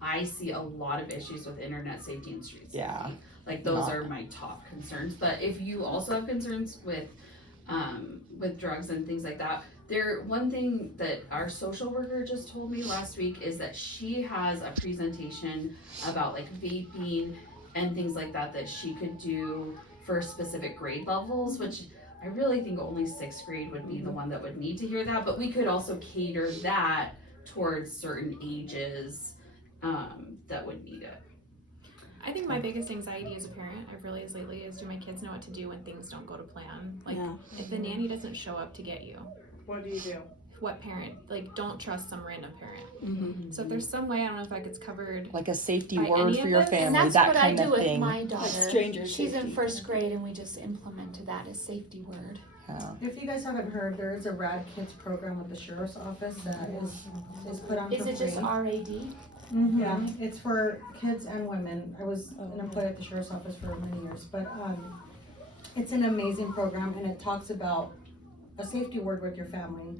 I see a lot of issues with internet safety and street safety. Yeah. Like those Not- are my top concerns. But if you also have concerns with drugs and things like that, one thing that our social worker just told me last week is that she has a presentation about like vaping and things like that she could do for specific grade levels, which I really think only 6th grade would be the one that would need to hear that, but we could also cater that towards certain ages that would need it. I think my biggest anxiety as a parent, I've realized lately, is do my kids know what to do when things don't go to plan? Like, Yeah. if the nanny doesn't show up to get you, What do you do? what parent? Like, don't trust some random parent. Mm-hmm. So if there's some way, I don't know if it's covered. like a safety By word any for of your this? family, And that's that what I kind do of with thing. my daughter. stranger She's in safety. 1st grade and we just implemented that as safety word. Yeah. If you guys haven't heard, there is a Rad Kids program with the Sheriff's Office that is put on Is for it just free. RAD? Yeah, it's for kids and women. I was an employee at the Sheriff's Office for many years, but it's an amazing program and it talks about a safety word with your family.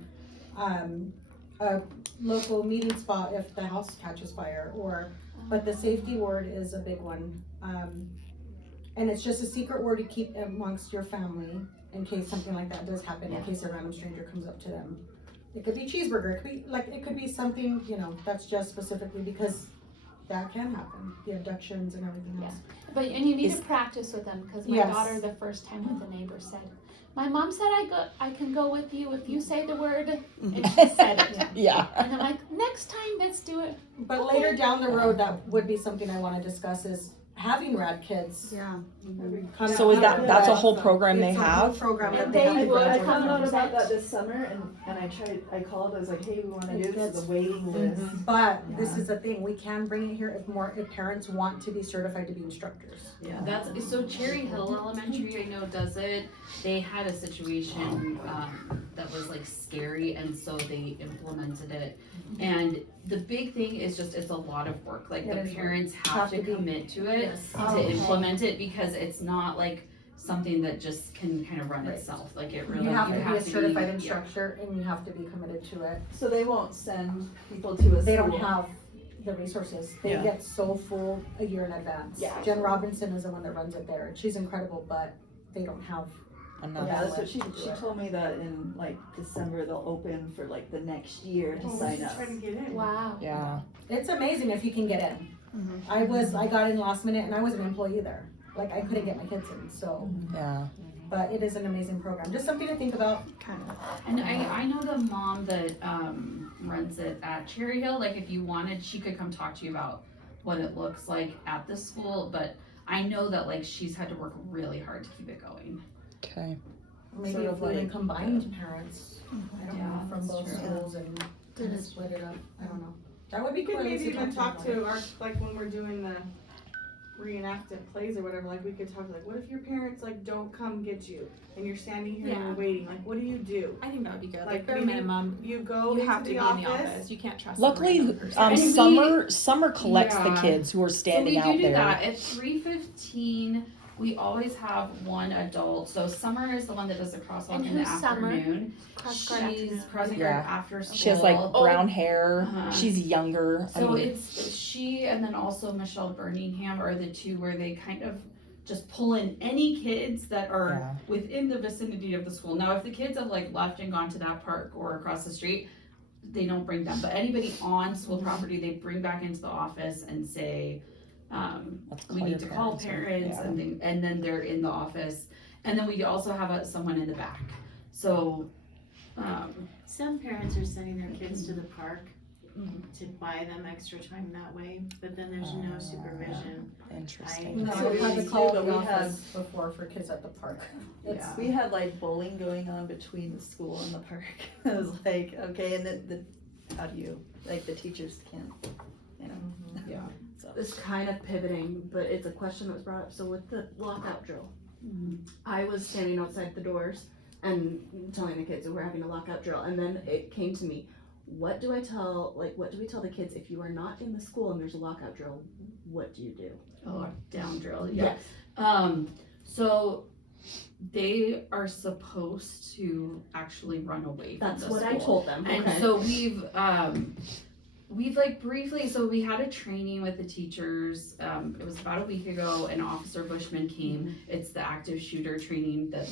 A local meeting spot if the house catches fire but the safety word is a big one. And it's just a secret word to keep amongst your family in case something like that does happen, in case a random stranger comes up to them. It could be cheeseburger, it could be something, that's just specifically because that can happen, the abductions and everything else. But, and you need to practice with them, because my Yes. daughter the first time with a neighbor said, my mom said I can go with you if you say the word, and she said it. Yeah. And I'm like, next time, let's do it. But later down the road, that would be something I wanna discuss is having Rad Kids. Yeah. come So is out. that's a whole program they It's a whole have? program that And they have they to would I graduate found from. out about that this summer and I called, I was like, hey, we wanna do this, the waiting list. But this is the thing, we can bring it here if parents want to be certified to be instructors. Yeah. That's so Cherry Hill Elementary, I know, does it. They had a situation that was like scary, and so they implemented it. And the big thing is just it's a lot of work. Like It the is work. parents have Have to to be- commit to it Yes. to implement it, because it's not like something that just can kind of run Right. itself. Like it really You have to be a certified yeah. instructor and you have to be committed to it. So they won't send people to a They don't school. have the resources. They Yeah. get so full a year in advance. Yeah. Jen Robinson is the one that runs it there. She's incredible, but they don't have. Enough. Yeah, that's what she Do it. told me, that in like December they'll open for like the next year to Oh, sign she's up. trying to get in. Wow. Yeah. It's amazing if you can get in. I got in last minute and I wasn't an employee there. Like I couldn't get my kids in, so, Yeah. but it is an amazing program. Just something to think about. And I know the mom that runs it at Cherry Hill. Like if you wanted, she could come talk to you about what it looks like at the school. But I know that like she's had to work really hard to keep it going. Okay. Maybe Sort if of we even like, combined parents, I don't Yeah, know, from that's both true. schools and kind of split it up. I don't know. That would be We cool. could at least maybe even talk about to it. our, like when we're doing the reenacted plays or whatever, like we could talk like, what if your parents like don't come get you and you're standing here and Yeah. you're waiting, like what do you do? I think that would be good. Like, Like, bare maybe minimum, You go you into have to the be office. in the office. You can't trust. Luckily, some random person. And we- summer collects the Yeah. kids who are standing so we out do there. that at 3:15. We always have one adult. So Summer is the one that does the crosswalk And in the who's Summer? afternoon. Cross guard She's afternoon. crossing Yeah. guard after school. She has like brown hair. Uh-huh. She's younger. I So mean, it's she and then also Michelle Birmingham are the two where they kind of just pull in any kids that are Yeah. within the vicinity of the school. Now, if the kids have like left and gone to that park or across the street, they don't bring them. But anybody on school property, they bring back into the office and say, let's we call need your to call or- parents yeah. and then they're in the office. And then we also have someone in the back. So, Some parents are sending their kids to the park to buy them extra time that way, but then there's no supervision. Interesting. No, So I've had we to call do, the but we office before for kids at the park. It's, we had like bowling going on between the school and the park. It was like, okay, and then how do you, like the teachers can't, you know? Yeah. So. It's kind of pivoting, but it's a question that was brought up. So with the lockout drill, I was standing outside the doors and telling the kids that we're having a lockout drill, and then it came to me, what do we tell the kids if you are not in the school and there's a lockout drill, what do you do? Oh, down drill, yeah. So they are supposed to actually run away from That's the what school. I told them. And Okay. so we've like briefly, so we had a training with the teachers, it was about a week ago, and Officer Bushman came, it's the active shooter training that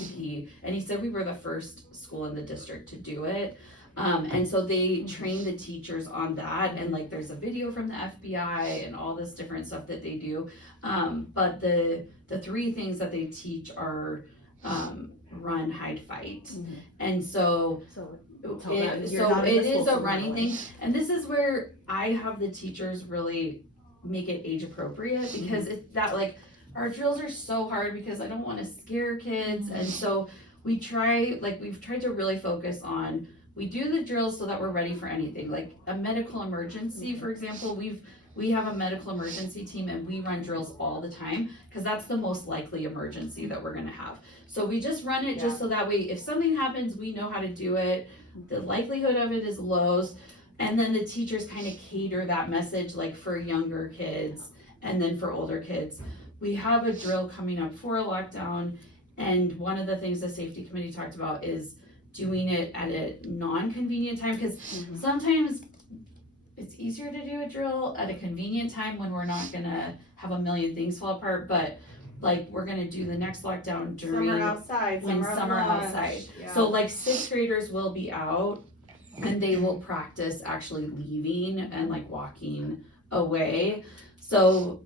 and he said we were the first school in the district to do it. And so they train the teachers on that, and like there's a video from the FBI and all this different stuff that they do. But the three things that they teach are run, hide, fight. And so it is a running thing, and this is where I have the teachers really make it age appropriate, because it's that like our drills are so hard because I don't want to scare kids, and so we've tried to really focus on, we do the drills so that we're ready for anything, like a medical emergency, for example. We have a medical emergency team, and we run drills all the time because that's the most likely emergency that we're gonna have. So we just run it just so that way if something happens, we know how to do it. The likelihood of it is low, and then the teachers kind of cater that message like for younger kids and then for older kids. We have a drill coming up for a lockdown, and one of the things the safety committee talked about is doing it at a non-convenient time, because sometimes it's easier to do a drill at a convenient time when we're not gonna have a million things fall apart, but like we're gonna do the next lockdown during Some are outside, when some are lunch. outside. Yeah. So like 6th graders will be out, and they will practice actually leaving and like walking away. So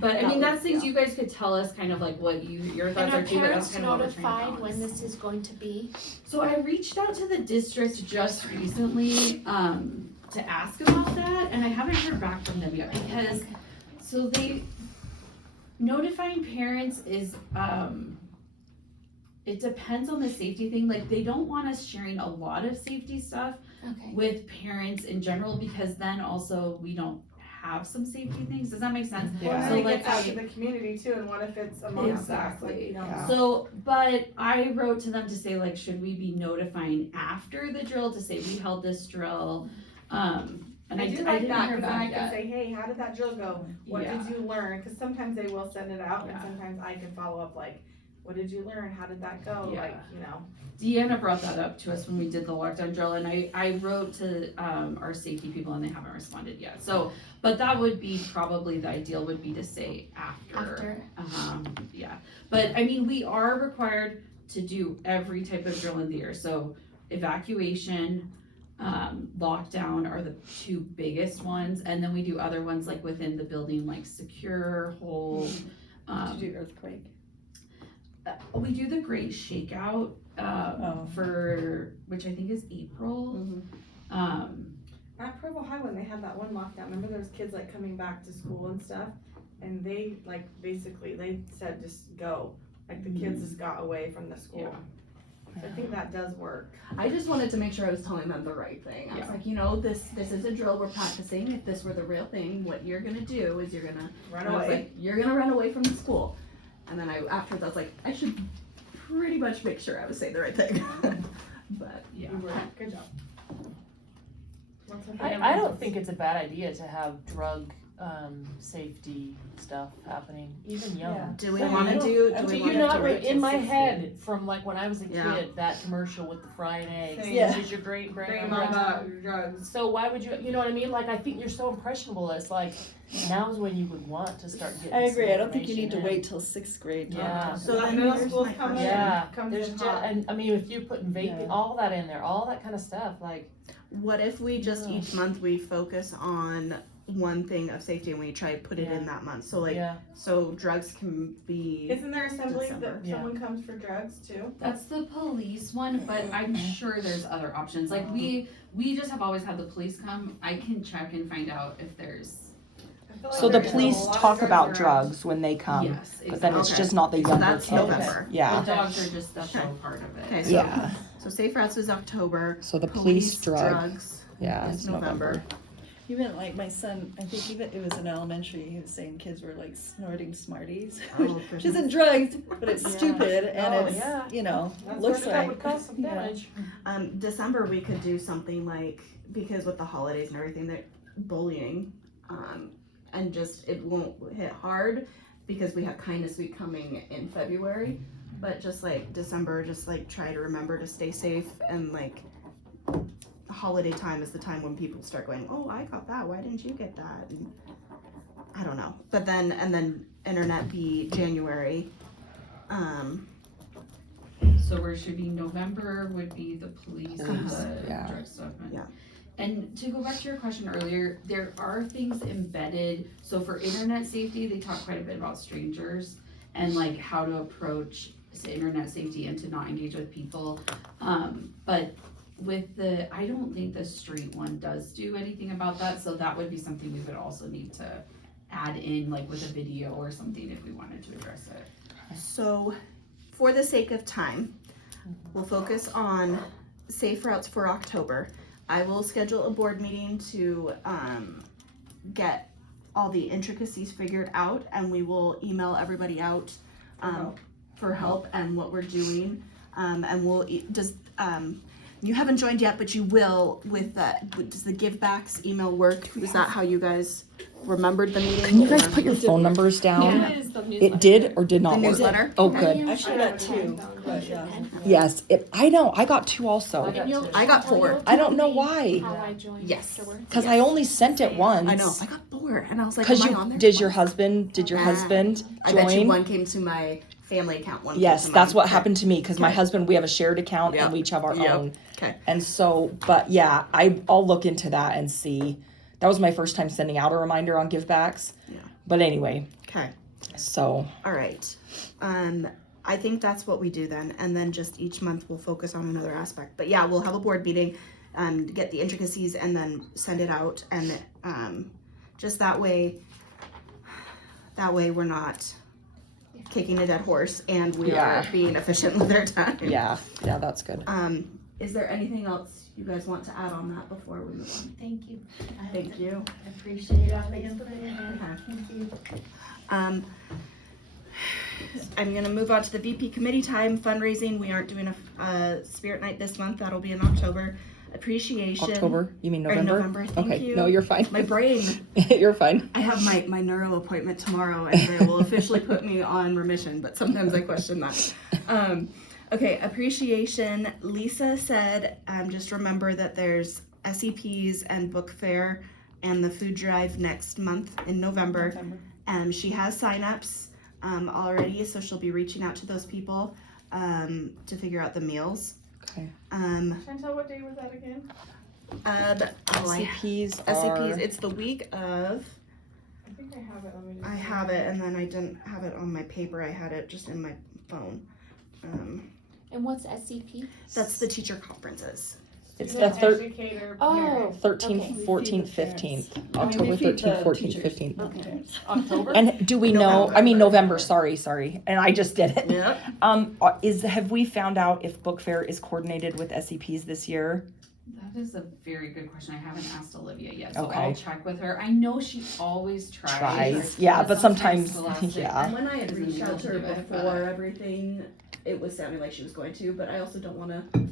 but I mean, that's things you guys could tell us kind of like what your And thoughts are are too, but that's parents kind of what we're trying to notified balance. when this is going to be? So I reached out to the district just recently to ask about that, and I haven't heard back from them yet, because so they notifying parents is it depends on the safety thing. Like they don't want us sharing a lot of safety stuff Okay. with parents in general, because then also we don't have some safety things. Does that make sense? Well, So then it like gets out to the community too, and what if it's amongst us, like, you know. So, but I wrote to them to say, like, should we be notifying after the drill to say we held this drill? And I do didn't like that, hear because then I back can yet. say, hey, how did that drill go? What Yeah. did you learn? Because sometimes they will send it out, and Yeah. sometimes I can follow up, like, what did you learn? How did that go? Yeah. Like, you know. Deanna brought that up to us when we did the lockdown drill, and I wrote to our safety people, and they haven't responded yet. So, but that would be probably the ideal would be to say after. Yeah, but I mean, we are required to do every type of drill in the year. So evacuation, lockdown are the two biggest ones, and then we do other ones like within the building, like secure, hold. Did you do earthquake? We do the Great Shakeout for, which I think is April. At Provo High, when they had that one lockdown, remember there was kids like coming back to school and stuff? And they like, basically, they said just go, like the kids just got away from the school. So I think that does work. I just wanted to make sure I was telling them the right thing. I was like, you know, this is a drill we're practicing. If this were the real thing, what you're gonna do is you're gonna Run I was away. like, you're gonna run away from the school. And then afterwards I was like, I should pretty much make sure I was saying the right thing. But yeah, You were, good job. I don't think it's a bad idea to have drug safety stuff happening, even young. do we Yeah, want I to don't- do? Do we you wanna not, do it in till my 6th head, from like when I was a Yeah. kid, that commercial with the fried eggs, Same. this is your great Grandmama drugs. So why would you know what I mean? Like, I think you're so impressionable, it's like, now's when you would want to start getting I agree. some I don't think you need to information wait till 6th grade. to- Yeah. So That then middle here's school's my coming question. Yeah, comes there's in just, hot. and I mean, if you put vaping, Yeah. all that in there, all that kind of stuff, like, What if we just Yeah. each month we focus on one thing of safety and we try to put it in that month. So like, Yeah. so drugs can be. Isn't there assembly December. that someone comes for drugs too? That's the police one, but I'm sure there's other options. Like we just have always had the police come. I can check and find out if there's. I feel like So the there's a police lot of talk about around. drugs when they come, Yes, but then it's Okay. just not the So younger that's kids. November. Yeah. The dogs are just the show part of it. Okay, so, Yeah. so Safe Routes is October. So the police drug. drugs Yeah, is it's November. Even like my son, I think even it was in elementary, he was saying kids were like snorting Smarties. Oh, Which for isn't drugs, but it's Yeah. stupid and Oh, it's, yeah. you know, That's looks what That like. would cause some Yeah. damage. December we could do something like, because with the holidays and everything, they're bullying, and just it won't hit hard because we have Kindness Week coming in February, but just like December, just like try to remember to stay safe, and like holiday time is the time when people start going, oh, I got that, why didn't you get that? And I don't know, but then and then internet be January. So we're shooting November would be the police and the Yeah. drug stuff. Yeah. And to go back to your question earlier, there are things embedded. So for internet safety, they talk quite a bit about strangers and like how to approach internet safety and to not engage with people. But with I don't think the street one does do anything about that. So that would be something we would also need to add in, like with a video or something if we wanted to address it. So, for the sake of time, we'll focus on Safe Routes for October. I will schedule a board meeting to get all the intricacies figured out, and we will email everybody out for help and what we're doing. And we'll you haven't joined yet, but you will with that. Does the give backs email work? Is that how you guys remembered the meeting? Can you guys or- put your phone numbers down? It is the It newsletter. did or did the not work? newsletter? Oh, good. Actually got two, but yeah. Yes, I know. I got 2 also. And you'll- I got will 4. you I don't know tell why. me How I joined Yes. afterwards? Because I only sent it once. I know. I got 4, and I was like, Because am I on there? did your husband Ah, husband I bet you join? one came to my family account. One. Yes, came to that's mine. what Okay. happened to me because my Okay. husband, we have a shared account Yep. and we each have our Yep. own. Okay. And so, but yeah, I'll look into that and see. That was my first time sending out a reminder on givebacks. Yeah. But anyway, Okay. so All right. I think that's what we do then, and then just each month we'll focus on another aspect. But yeah, we'll have a board meeting, get the intricacies, and then send it out, and just that way we're not kicking a dead horse, and we are Yeah. being efficient with our time. yeah, that's good. Is there anything else you guys want to add on that before we move on? Thank you. Thank you. I appreciate all the input. Thank you. I'm gonna move on to the VP committee time fundraising. We aren't doing a spirit night this month. That'll be in October. Appreciation. October? You mean Or November? November, thank okay, you. no, you're fine. My brain. You're fine. I have my neuro appointment tomorrow, and they will officially put me on remission. But sometimes I question that. Okay, appreciation. Lisa said, just remember that there's SEPs and book fair and the food drive next month in November. She has signups already, so she'll be reaching out to those people to figure out the meals. Okay. Chantel, what day was that again? SCPs are... SCPs. It's the week of. I think I have it. Let me just. I have it, and then I didn't have it on my paper. I had it just in my phone. And what's SCP? That's the teacher conferences. It's Student the educator Oh, parent. 13th, okay. 14th, 15th. I mean, October we feed 13th, the 14th, teachers. 15th. Okay. October? And do we know, I mean, November, sorry, and I just did it. Yep. Have we found out if book fair is coordinated with SCPs this year? That is a very good question. I haven't asked Olivia yet, so Okay. I'll check with her. I know she always tries. Yeah, but sometimes, the last day- yeah. And when I had Isn't reached out to her able to do it, before everything, it was sounding like she was going to, but I also don't want to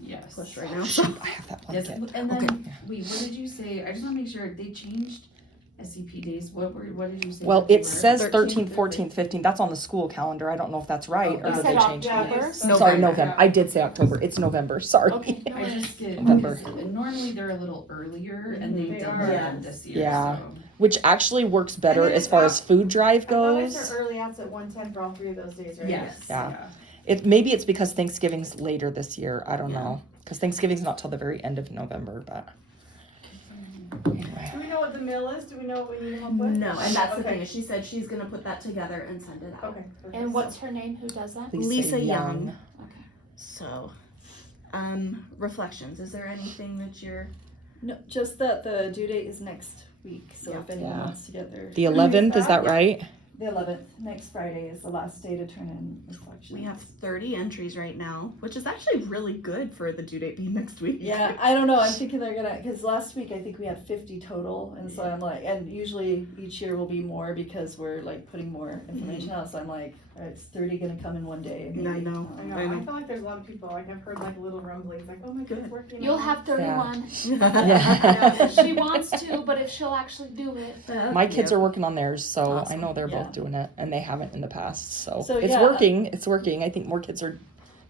Yes. push right now. Shoot, I have that Yes, blanket. and then, Okay. wait, what did you say? I just wanna make sure, they changed SCP days. What did you say? Well, that they it were? says 13th, 13th, 14th, 15th. That's on the school calendar. I don't know if that's right, or Oh, did You they said change? October? Sorry, November. I did say October. It's November. Sorry. Okay. I just get, November. because normally they're a little earlier and they They delayed are. them this year, Yeah. so. Which actually works better And then as far as food drive I thought I goes. said early outs at 1:10 for all 3 of those days, right? Yes, Yeah. yeah. Maybe it's because Thanksgiving's later this year. I don't Yeah. know. Because Thanksgiving's not till the very end of November, but. Anyway. Do we know what the meal is? Do we know what we need help with? No, and that's the Okay. thing, is she said she's gonna put that together and send it out. Okay. perfect. And what's her name? Who does that? Lisa Young. Okay. So, reflections, is there anything that you're, No, just that the due date is next week, so if anyone Yeah. wants to get their, The 11th, is that right? the 11th, next Friday is the last day to turn in reflections. we have 30 entries right now, which is actually really good for the due date being next week. Yeah, I don't know, I'm thinking they're gonna, cause last week I think we had 50 total, and so I'm like, and usually each year will be more because we're like putting more information out, so I'm like, alright, it's 30 gonna come in one day. I maybe. know. I know. I feel like there's a lot of people. Like I've heard like little rumblings, like, oh my God, it's working. You'll out. have 31. Yeah. She wants to, but if she'll actually do it. My kids are working on theirs, so I Awesome. know they're Yeah. both doing it, and they haven't in the past. So, So, it's yeah. working. It's working. I think more kids are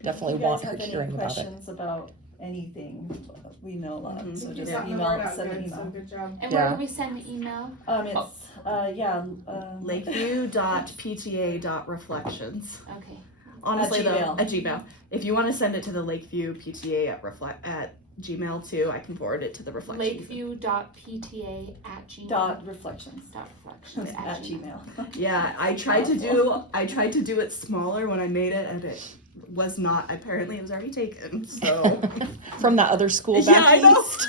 definitely If you guys want have any hearing about it. questions about anything, we know a lot, Mhm. so You just got the email, word out send an good, so email. good job. And Yeah. where do we send the email? It's Lakeview.pta.reflections. Okay. Honestly, though, Gmail. at Gmail. If you want to send it to the Lakeview PTA at Gmail too, I can forward it to the reflections. Lakeview.pta@gmail. dot reflections reflections at Gmail. Yeah, I tried to do it smaller when I made it, and it was not. Apparently, it was already taken. So From that other school yeah, back I know. east.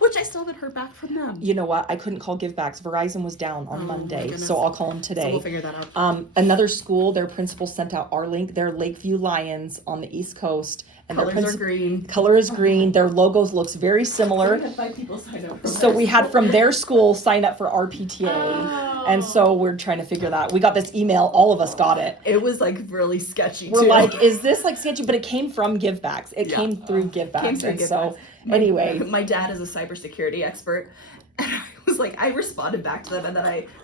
Which I still haven't heard back from them. You know what? I couldn't call givebacks. Verizon was down on Oh, my Monday, goodness. so I'll call them So today. we'll figure that out. Another school, their principal sent out our link. They're Lakeview Lions on the East Coast, and Colors their are green. color is green. Their logos looks very similar. We had 5 people sign up. For So that. we had from their school sign up for our PTA, and so we're trying to figure that. We got this email. All of us got it. It was like really sketchy. We're too. like, is this like sketchy? But it came from givebacks. It Yeah. came through givebacks, Came through and givebacks. so anyway. My dad is a cybersecurity expert, and I was like, I responded back to them,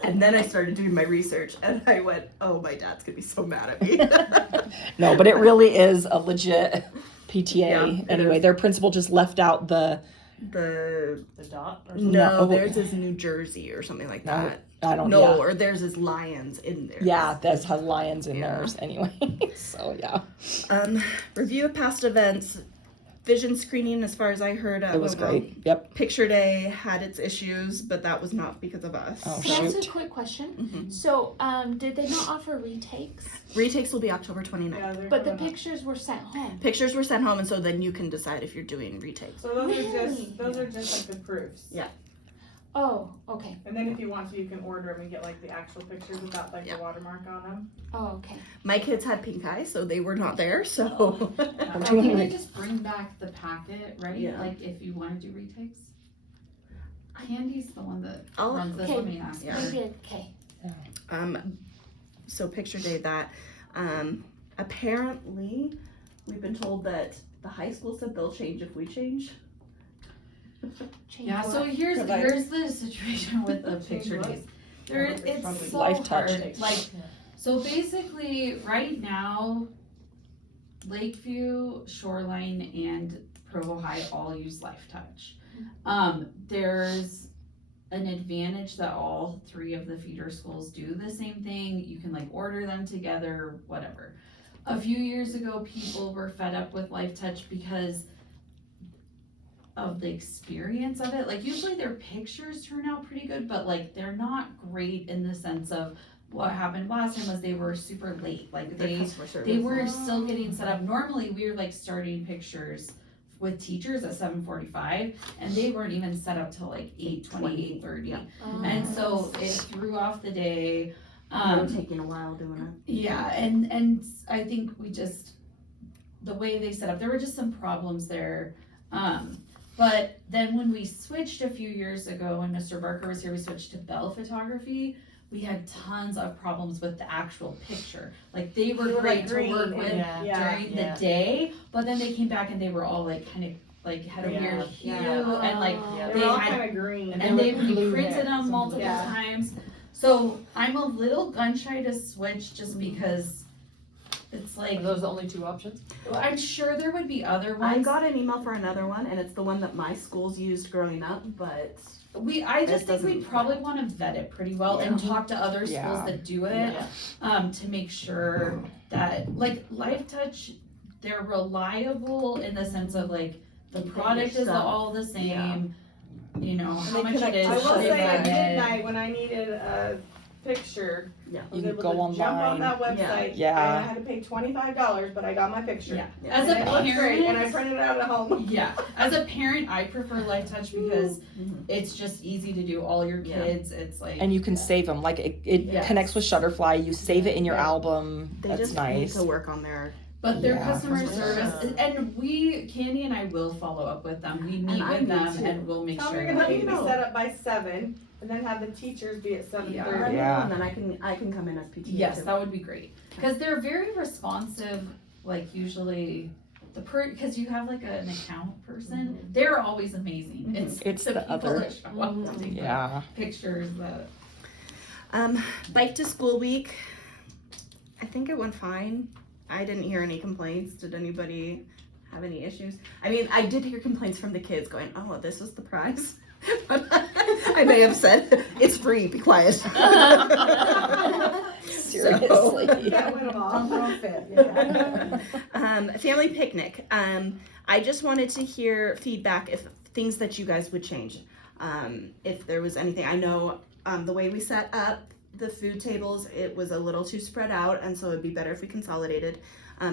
and then I started doing my research, and I went, oh, my dad's gonna be so mad at me. No, but it really is a legit PTA. Yeah, it Anyway, is. their principal just left out the. The The dot or no, No. theirs is New Jersey or something like No, that. I don't No, know. or theirs is Lions in there. Yeah, that has lions in Yeah. theirs anyway. So yeah, Review of past events. Vision screening, as far as I heard, it was went well. great. Yep. Picture Day had its issues, but that was not because of us. Oh, Can I ask shoot. a quick question? Mhm. So, did they not offer retakes? Retakes will be October 29th. Yeah, they're But the coming up. pictures were sent home. Pictures were sent home, and so then you can decide if you're doing retakes. So those Really? are just like the proofs. Yeah. Oh, okay. And then if you want to, you can order them and get like the actual pictures without like Yeah. the watermark on them. Oh, okay. My kids had pink eye, so they were not there. So We're Can doing we it. just bring back the packet, right? Yeah. Like if you wanna do retakes? Candy's the one that I'll- runs this, Okay. let me ask Yeah. her. I did. Okay. so Picture Day that apparently we've been told that the high school said they'll change if we change. Change Yeah, what? so here's Provider. the situation with the picture what? days. There, it's so Life touch. hard, like, so basically, right now, Lakeview, Shoreline, and Provo High all use Life Touch. There's an advantage that all 3 of the feeder schools do the same thing. You can like order them together, whatever. A few years ago, people were fed up with Life Touch because of the experience of it. Like usually their pictures turn out pretty good, but like they're not great in the sense of what happened last time was they were super late. Like Their they customer service. they were still getting set up. Normally we were like starting pictures with teachers at 7:45 and they weren't even set up till like 8:20, 8:30. Yeah. And so it threw off the day. They were taking a while doing it. Yeah, and I think we just the way they set up, there were just some problems there. But then when we switched a few years ago, when Mr. Barker was here, we switched to Bell Photography. We had tons of problems with the actual picture. Like they were They were, great like, to green work and- with yeah. during the day, but then they came back and they were all like kind of like had a Yeah. weird hue Yeah. and like Yeah. They they were all had kind of green. and they blue reprinted hit, them some multiple blue. Yeah. times. So I'm a little gun shy to switch just because it's like Are those the only 2 options? I'm sure there would be other I ones. got an email for another one, and it's the one that my schools used growing up, but I just That think we doesn't- probably want to vet it pretty well and talk to other schools Yeah. that do it, to make sure that like Life Touch, they're reliable in the sense of like the product is stuff. all the same. you know, how they much connect it is. I will to say at put it. midnight when I needed a picture, Yeah. I was You able go to jump on online. that website. Yeah. And I had to pay $25, but I got my picture. Yeah. Yeah. As And a it looks great, and I parent, printed it out at home. yeah, as a parent, I prefer Life Touch because Mhm. it's just easy to do all your Yeah. kids. It's like And you can save them. Like it Yes. connects with Shutterfly. You save it in your Yeah. album. They That's just nice. need to work on their. But their Yeah. customer Customer service, service. and Candy and I will follow up with them. We meet I with need them to. and we'll make Tell me sure. you're gonna Let be me know. set up by 7, and then have the teachers be at 7:30. Let me know, Yeah. and then I can come in as PTA Yes, too. that would be great. Because they're very responsive, like usually because you have like an account person, they're always amazing. It's the the people other- that show up that take the Yeah. pictures that. Bike to school week. I think it went fine. I didn't hear any complaints. Did anybody have any issues? I mean, I did hear complaints from the kids going, "Oh, this is the prize." I may have said, "It's free. Be quiet." Seriously. Can't win 'em all. Don't throw a fit, yeah. Family picnic. I just wanted to hear feedback if things that you guys would change. If there was anything. I know the way we set up the food tables, it was a little too spread out, and so it'd be better if we consolidated.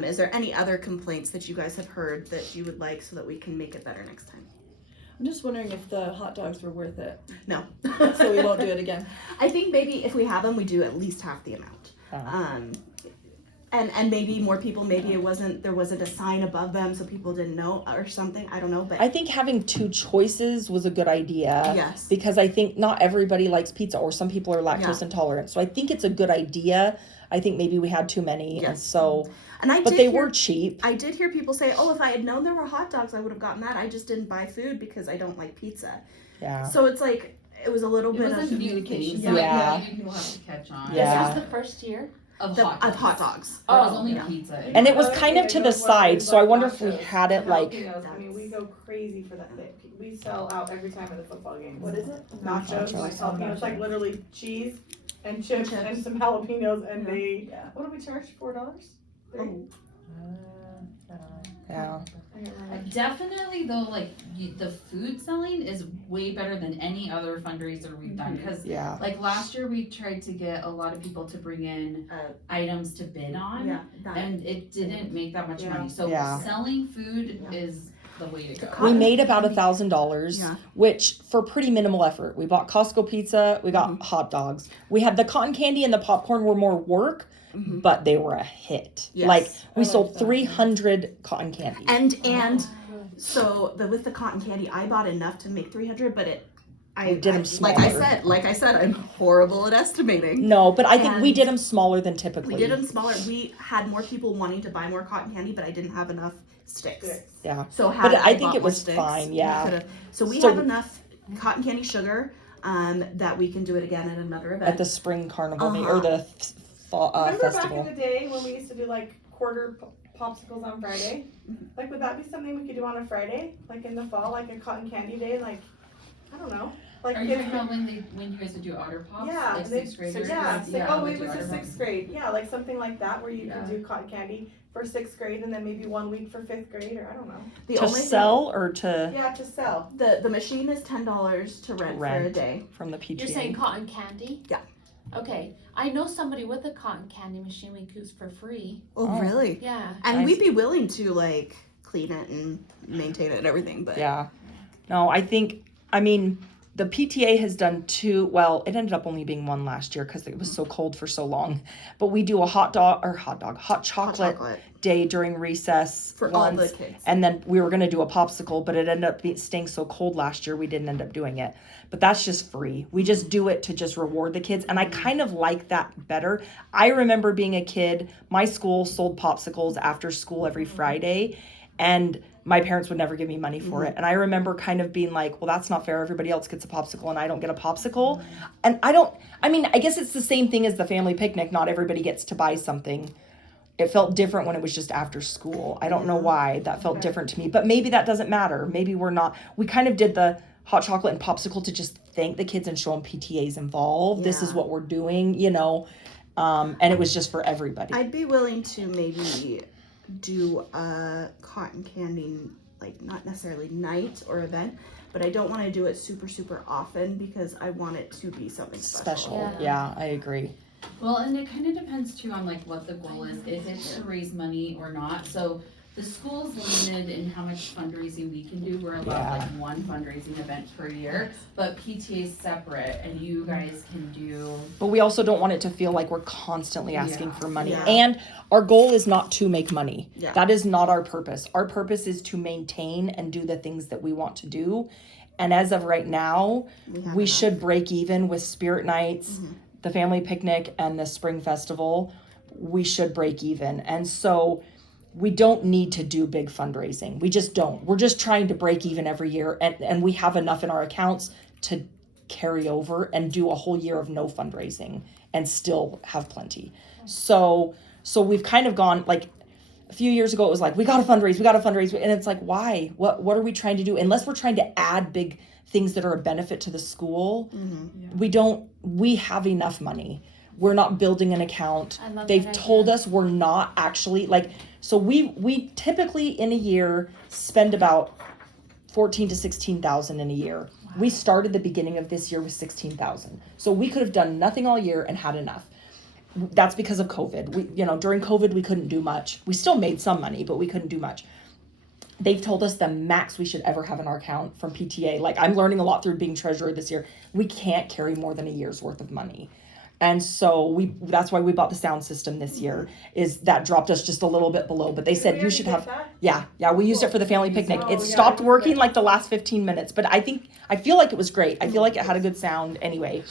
Is there any other complaints that you guys have heard that you would like so that we can make it better next time? I'm just wondering if the hot dogs were worth it, No. so we won't do it again. I think maybe if we have them, we do at least half the amount. And maybe more people, maybe there wasn't a sign above them so people didn't know or something. I don't know, but I think having 2 choices was a good idea. yes. Because I think not everybody likes pizza, or some people are lactose intolerant. So I think it's a good idea. I think maybe we had too many, and Yes. so. And I But did they hear, were cheap. I did hear people say, "Oh, if I had known there were hot dogs, I would have gotten that. I just didn't buy food because I don't like pizza." Yeah. So it's like it was a little It bit was a of new thing, so Yeah. maybe people have to catch on. Yeah. This was the first year. Of the, hot of hot dogs. There was Oh, only yeah. pizza. And it was kind of to the side, so I wonder if we had it like. Jalapenos. I mean, we go crazy for that. We sell out every time at the football games. What is it? Nachos, like jalapenos. It's like literally cheese and chips and some jalapenos, and they. Yeah. What do we charge? $4? Oh. Yeah. I don't remember. Definitely though, like the food selling is way better than any other fundraiser we've done. Because Yeah. like last year, we tried to get a lot of people to bring in items to bid on, Yeah. That, and it didn't make that much Yeah. money. So Yeah. selling food Yeah. is the way to go. We made about $1,000, Yeah. which for pretty minimal effort. We bought Costco pizza, we got hot dogs. We had the cotton candy and the popcorn were more work, Mhm. but they were a hit. Yes. Like we I sold like that. 300 cotton candies. and so with the cotton candy, I bought enough to make 300, but We did 'em like I said, I'm horrible at estimating. No, but I think we And did them smaller than typically. We did them smaller. We had more people wanting to buy more cotton candy, but I didn't have enough sticks. Sticks. Yeah. So had But I think bought it more was sticks, fine, we yeah. could've- So we So- have enough cotton candy sugar that we can do it again at another event. At the spring carnival meet, Uh-huh. or the fall Remember festival. back in the day when we used to do like quarter popsicles on Friday? Like, would that be something we could do on a Friday, like in the fall, like a cotton candy day? Like, I don't know. Like, Are you talking about when you guys would do Otter Pops? Yeah, Like they- 6th graders? yeah, it's like, oh, we it do was Otter a Pops. 6th grade. Yeah, like something like that where you Yeah. could do cotton candy for 6th grade and then maybe 1 week for 5th grade, or I don't know. the To only sell or to Yeah, to sell. the machine is $10 to rent for a Rent. day. from the PTA. You're saying cotton candy? Yeah. Okay, I know somebody with a cotton candy machine we use for free. Oh, Oh. really? Yeah. And Nice. we'd be willing to like clean it and maintain it and everything, but Yeah. No, I mean, the PTA has done 2, well, it ended up only being 1 last year because it was so cold for so long. But we do a hot chocolate hot chocolate day during recess for all once. the kids. And then we were going to do a popsicle, but it ended up staying so cold last year, we didn't end up doing it. But that's just free. We just do it to just reward the kids. And I kind of like that better. I remember being a kid, my school sold popsicles after school every Friday. And my parents would never give me money for it. And I remember kind of being like, well, that's not fair. Everybody else gets a popsicle and I don't get a popsicle. And I guess it's the same thing as the family picnic. Not everybody gets to buy something. It felt different when it was just after school. I don't know why that felt different to me, but maybe that doesn't matter. Maybe we kind of did the hot chocolate and popsicle to just thank the kids and show them PTA's involved. This is Yeah. what we're doing, and it was just for everybody. I'd be willing to maybe do a cotton candy, like not necessarily night or event, but I don't want to do it super often because I want it to be something special. Special. Yeah, I agree. Well, and it kind of depends too on like what the goal is, if it's to raise money or not. So the school's limited in how much fundraising we can do. We're allowed like one fundraising event per year, but PTA is separate and you guys can do. But we also don't want it to feel like we're constantly asking for money. Yeah. And our goal is not to make money. Yeah. That is not our purpose. Our purpose is to maintain and do the things that we want to do. And as of right now, we should break even with Spirit Nights, the family picnic, and the spring festival. We should break even. And so we don't need to do big fundraising. We just don't. We're just trying to break even every year, and we have enough in our accounts to carry over and do a whole year of no fundraising and still have plenty. So we've kind of gone, like, a few years ago it was like, we gotta fundraise, and it's like, why? What are we trying to do? Unless we're trying to add big things that are a benefit to the school, we have enough money. We're not building an account. I love They've that told idea. us we're not actually, like, so we typically in a year spend about 14 to 16,000 in a year. We started the beginning of this year with 16,000. So we could have done nothing all year and had enough. That's because of COVID. During COVID we couldn't do much. We still made some money, but we couldn't do much. They've told us the max we should ever have in our account from PTA. Like, I'm learning a lot through being treasurer this year. We can't carry more than a year's worth of money. And so that's why we bought the sound system this year, is that dropped us just a little bit below, but they said you should have, we used it for the family picnic. It stopped working like the last 15 minutes, but I feel like it was great. I feel like it had a good sound anyway.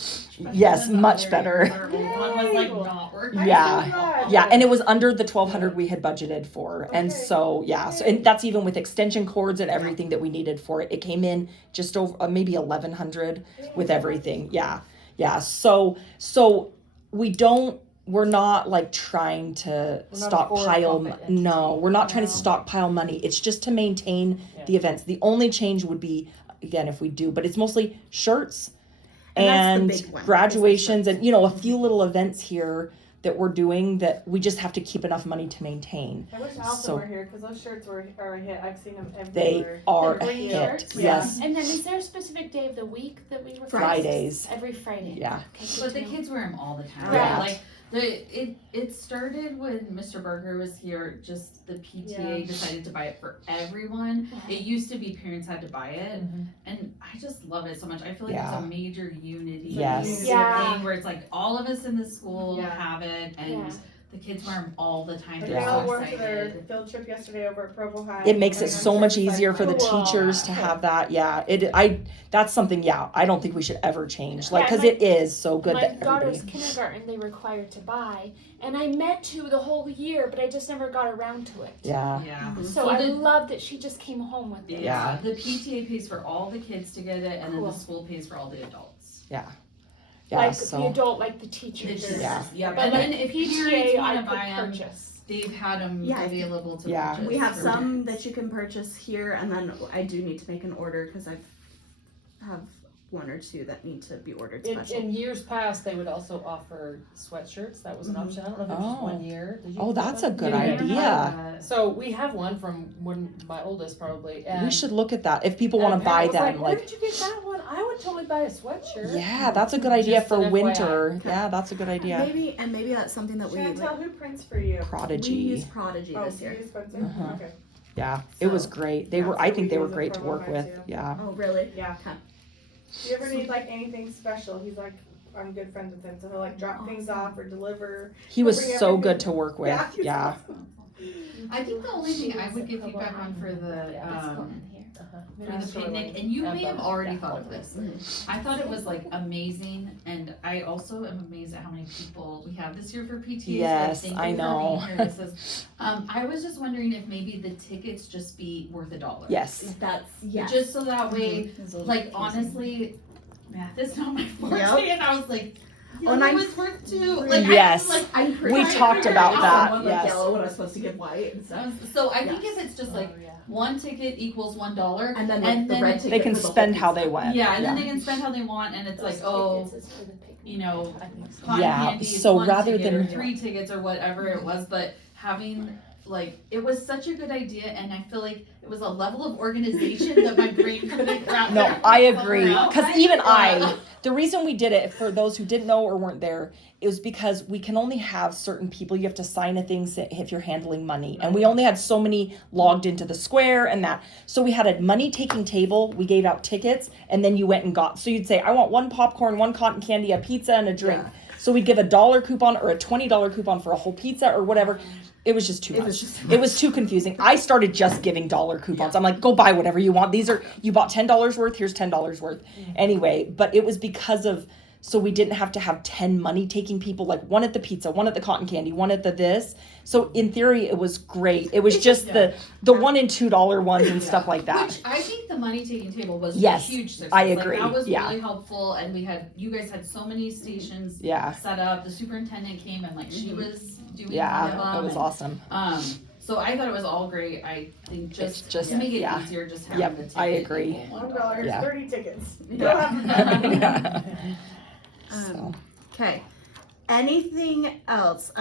Yes, much better. One was like not working. Yeah, and it was under the 1,200 we had budgeted for. And so and that's even with extension cords and everything that we needed for it. It came in just over maybe 1,100 with everything. Yeah, so we're not like trying to stockpile. No, we're not trying to stockpile money. It's just to maintain the events. The only change would be, again, if we do, but it's mostly shirts and that's the big one. graduations and, a few little events here that we're doing that we just have to keep enough money to maintain. I wish Allison were here because those shirts are a hit. I've seen them They everywhere. are a The green hit. shirts? Yes. And then is there a specific day of the week that we refer to? Fridays. Every Friday. Yeah. Okay, good But to the know. kids wear them all the time. Yeah. Like it started when Mr. Berger was here. Just the PTA decided to buy it for everyone. It used to be parents had to buy it, and I just love it so much. I feel like it's a major unity Yes. Yeah. thing where it's like all of us in the school Yeah. have it, and Yeah. the kids wear them all the time. Like, They're they all so wore for their excited. field trip yesterday over at Provo High. It makes it And so I'm much sure it's easier for the cool. teachers to have that. That's something, I don't think we should ever change. Like, Yeah, cause my- it is so good My that daughter's everybody. kindergarten they required to buy, and I meant to the whole year, but I just never got around to it. Yeah. Yeah. So I love that she just came home with it. Yeah. The PTA pays for all the kids to get it, and then Cool. the school pays for all the adults. Yeah, Like the so, adult, like the teachers. It's just- Yeah. Yeah. But And like then if PTA, parents I want to could buy them, purchase. they've had them Yeah. available to Yeah. purchase. We have for some parents. that you can purchase here, and then I do need to make an order because I have one or two that need to be ordered special. In years past, they would also offer sweatshirts. That was an option. I don't know if it was just Oh. 1 year. Did you oh, get that's a one? good Yeah, idea. So we have one from when my oldest probably. And, We should look at that. If people and want to buy Parent was them, Where like, did you get that one? I would totally buy a sweatshirt. yeah, that's a good idea Just for an FYI. winter. Yeah, that's a good idea. Maybe that's something that we Chantel, who prints for you? we Prodigy. use Prodigy Oh, this you year. use Spencer? Uh-huh. Okay. Yeah, it was So, great. They yeah, were. so I think we they were use it great to for work Wi-Fi with. too. Yeah. Oh, really? Yeah. Okay. If you ever need like anything special, he's like, I'm good friends with him, so he'll like drop things off or deliver. He was bring so everything. good to work with. Yeah, he's Yeah. awesome. I think the only thing I would give feedback on for the picnic, and you may have already thought of this. I thought it was like amazing, and I also am amazed at how many people we have this year for PTA. Yes, so thank I you for know. being here. This is, I was just wondering if maybe the tickets just be worth $1. Yes. That's Just so that way, Those little like pieces. honestly, math is not my forte, Yep. and I was like, Oh, and it I'm- was worth 2. Like, Yes. I'm pretty We sure talked I about saw that, one, like, yes. yellow when I was supposed to give white and stuff. So I think Yes. if it's just like Oh, yeah. one ticket equals $1, And then and the then red it- ticket They can for the whole spend piece. how they want. yeah, and then they can spend how they want, and it's like, oh, Tickets is for the picnic. you know, I think so. cotton Yeah, candy is so one rather ticket or than- 3 tickets or whatever it was, but having like, it was such a good idea, and I feel like it was a level of organization that my brain couldn't wrap No, their I arms agree. around. Because even the reason we did it, for those who didn't know or weren't there, it was because we can only have certain people. You have to sign a thing if you're handling money. And we only had so many logged into the square and that. So we had a money taking table. We gave out tickets, and then you went and got. So you'd say, I want 1 popcorn, 1 cotton candy, a pizza, and a drink. Yeah. So we'd give a $1 coupon or a $20 coupon for a whole pizza or whatever. It was just too much. It was too confusing. I started just giving dollar coupons. I'm like, go buy whatever you want. You bought $10 worth, here's $10 worth. Anyway, but it was because of, so we didn't have to have 10 money taking people, like one at the pizza, one at the cotton candy, one at the this. So in theory, it was great. It was just the $1 and $2 ones and stuff like that. Which I think the money taking table was Yes, a huge success. I agree, Like, that was yeah. really helpful, and you guys had so many stations Yeah. set up. The superintendent came and like she was doing one of Yeah, them. it was awesome. So I thought it was all great. I think just just- to make it yeah. easier, just having Yep, the ticket. I agree. equal $1, here's Yeah. 30 tickets. Yeah. So. Okay. Anything else?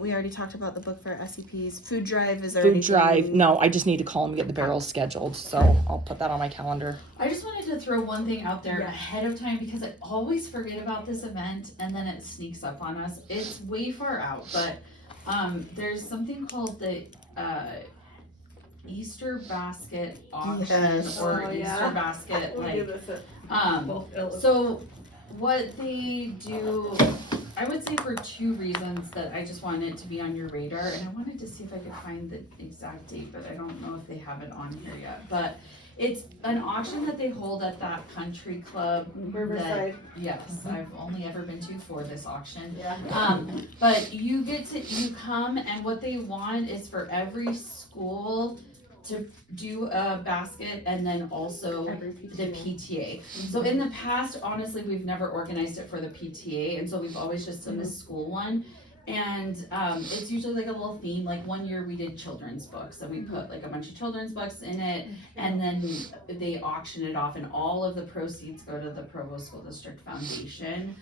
We already talked about the book for SCPs. Food drive, is there Food anything? drive. No, I just need to call them and get the barrels scheduled. So I'll put that on my calendar. I just wanted to throw one thing out there ahead of time because I always forget about this event and then it sneaks up on us. It's way far out, but there's something called the Easter basket auction Yes. or Oh, Easter yeah. basket We do this at both Ills. so what they do, I would say for 2 reasons that I just wanted it to be on your radar, and I wanted to see if I could find the exact date, but I don't know if they have it on here yet. But it's an auction that they hold at that country club. Riverside. Yes, I've only ever been to for this auction. Yeah. But you come, and what they want is for every school to do a basket and then also the PTA. So in the past, honestly, we've never organized it for the PTA, and so we've always just done the school one. And it's usually like a little theme. Like one year we did children's books, and we put like a bunch of children's books in it, and then they auction it off, and all of the proceeds go to the Provo School District Foundation.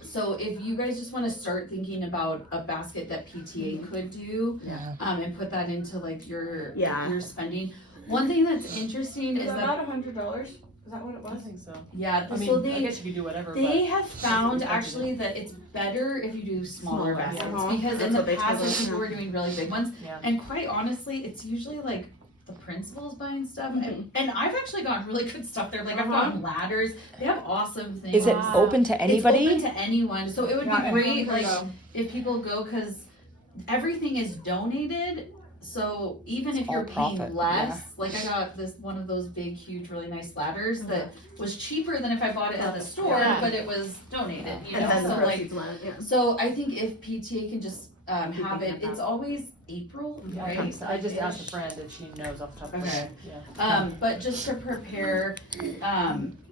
So if you guys just want to start thinking about a basket that PTA could do, and put that into like your spending. One thing that's interesting is that about $100. Is that what it I was? think so. yeah, I mean, so I guess you could do whatever. they but have found actually that it's better if you do smaller baskets because That's in the what they past told us, people were doing really big ones, Yeah. and quite honestly, it's usually like the principals buying stuff, and I've actually gotten really good stuff there. Like I've gotten ladders. They have awesome things. Is it open to anybody? It's open to anyone, so it would Yeah, be great anyone like can go. if people go because everything is donated. So even if all you're paying profit, less, like I got this one of those big, huge, really nice ladders that was cheaper than if I bought it at the store, Yeah. but it was donated. You know, And then the so like, proceeds went, yeah. so I think if PTA can just have it, it's always April, right? I just asked a friend and she knows off the top of her Okay. head. Yeah. But just to prepare,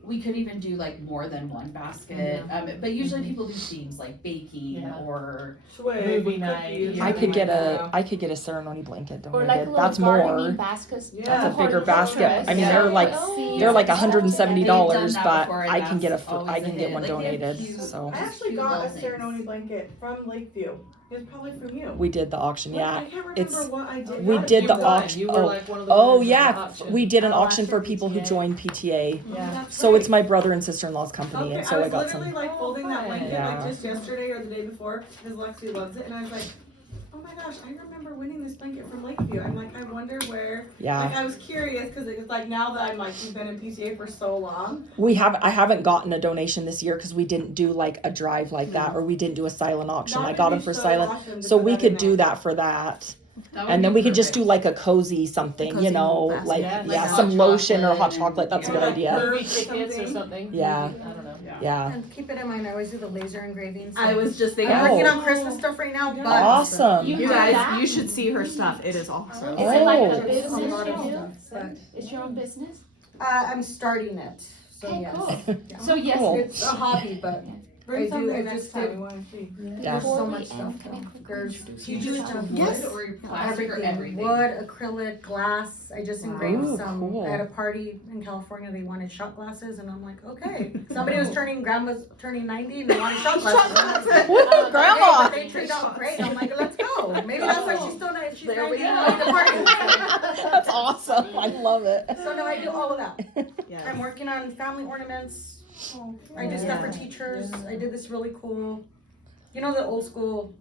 we could even do like more than one basket. But usually people do themes like baking Yeah. or Sway, Movie with night, cookies, yeah. I could get something I could get a ceremony blanket Or like a donated. little That's gardening more. baskets. Yeah. That's a for bigger the basket. children. I mean, Yeah. they're like Oh, they're like yeah. $170, that but before, I and can get that's always I can a get hit. one Like, they have donated. cute- So I actually Cute got little a things. ceremony blanket from Lakeview. It was probably from you. we did the auction. But Yeah. I can't remember it's- what I did. We Not did you, the but- auction. You were like one of the Oh winners of the yeah, auction. we did an Oh, auction last for year people who PTA. joined PTA. Yeah. That's So right. it's my brother and sister-in-law's company, Okay, and so I I was got literally some. like folding that blanket Yeah. like just yesterday or the day before because Lexi loves it, and I was like, oh my gosh, I remember winning this blanket from Lakeview. I'm like, I wonder where. Yeah. Like I was curious because it was like now that I'm like you've been in PCA for so long. I haven't gotten a donation this year because we didn't do like a drive like that, or we didn't do a silent auction. That I would got be them for so silent, awesome to so put we that could in do there. that for that. That would And then be we could just do perfect. like a cozy something, cozy you know, basket. like Yeah, yeah, like some hot lotion or hot chocolate and- chocolate. That's a good Yeah. idea. Movie tickets or something. Yeah. I don't know. Yeah. And keep it in mind, I always do the laser engravings. I was just thinking, Oh. I'm working on Christmas stuff right now, but Awesome. you do guys, that? you should see her stuff. It is awesome. Is it like Oh. a business A lot of you do? stuff, It's your own business? I'm starting it, so Okay, yes. cool. So yes, Cool. It's a hobby, but Bring something I next just time. did. We wanna see. Yeah. There's so Before much we stuff end, can I though. quickly There's introduce You myself? just Wood yes. or plastic or Everything. everything? Wood, acrylic, glass. I just engraved Ooh, some. cool. I had a party in California. They wanted shot glasses, and I'm like, okay. Somebody was grandma's turning 90, and they wanted shot glasses. Woo, Hey, grandma! but they turned out great. I'm like, let's go. Maybe that's why she's still not. She's There 90 we and going to party. That's awesome. I love it. So no, I do all of that. Yes. I'm working on family ornaments. I do stuff for teachers. I did this really cool, you know, the old school,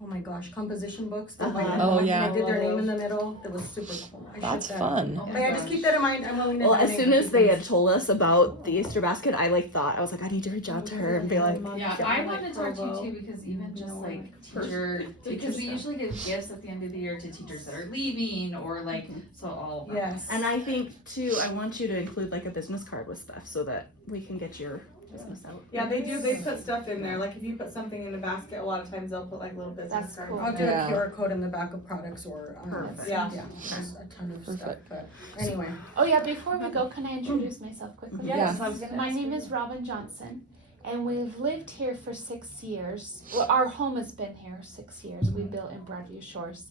oh my gosh, composition books. The white and Oh, black, and yeah. I did their name in the middle. That was super cool. I That's should, fun. But yeah, just keep that in mind. I'm willing to Well, as donate soon as they things. had told us about the Easter basket, I I was like, I need to reach out to her and be like, Yeah, I want to talk to you too, because even just like teacher, because we usually give gifts at the end of the year to teachers that are leaving or like, so all. Yes. and I think too, I want you to include like a business card with stuff so that we can get your business out. Yeah, they do, they put stuff in there, like if you put something in a basket, a lot of times they'll put like little business That's cards. cool. I'll do Yeah. a QR code in the back of products or Perfect. Yeah. there's a ton of stuff. Perfect. But anyway, Oh yeah, before we go, can I introduce myself quickly? Yes, I was gonna My ask name you. is Robin Johnson, and we've lived here for 6 years. Well, our home has been here 6 years. We built in Broadview Shores.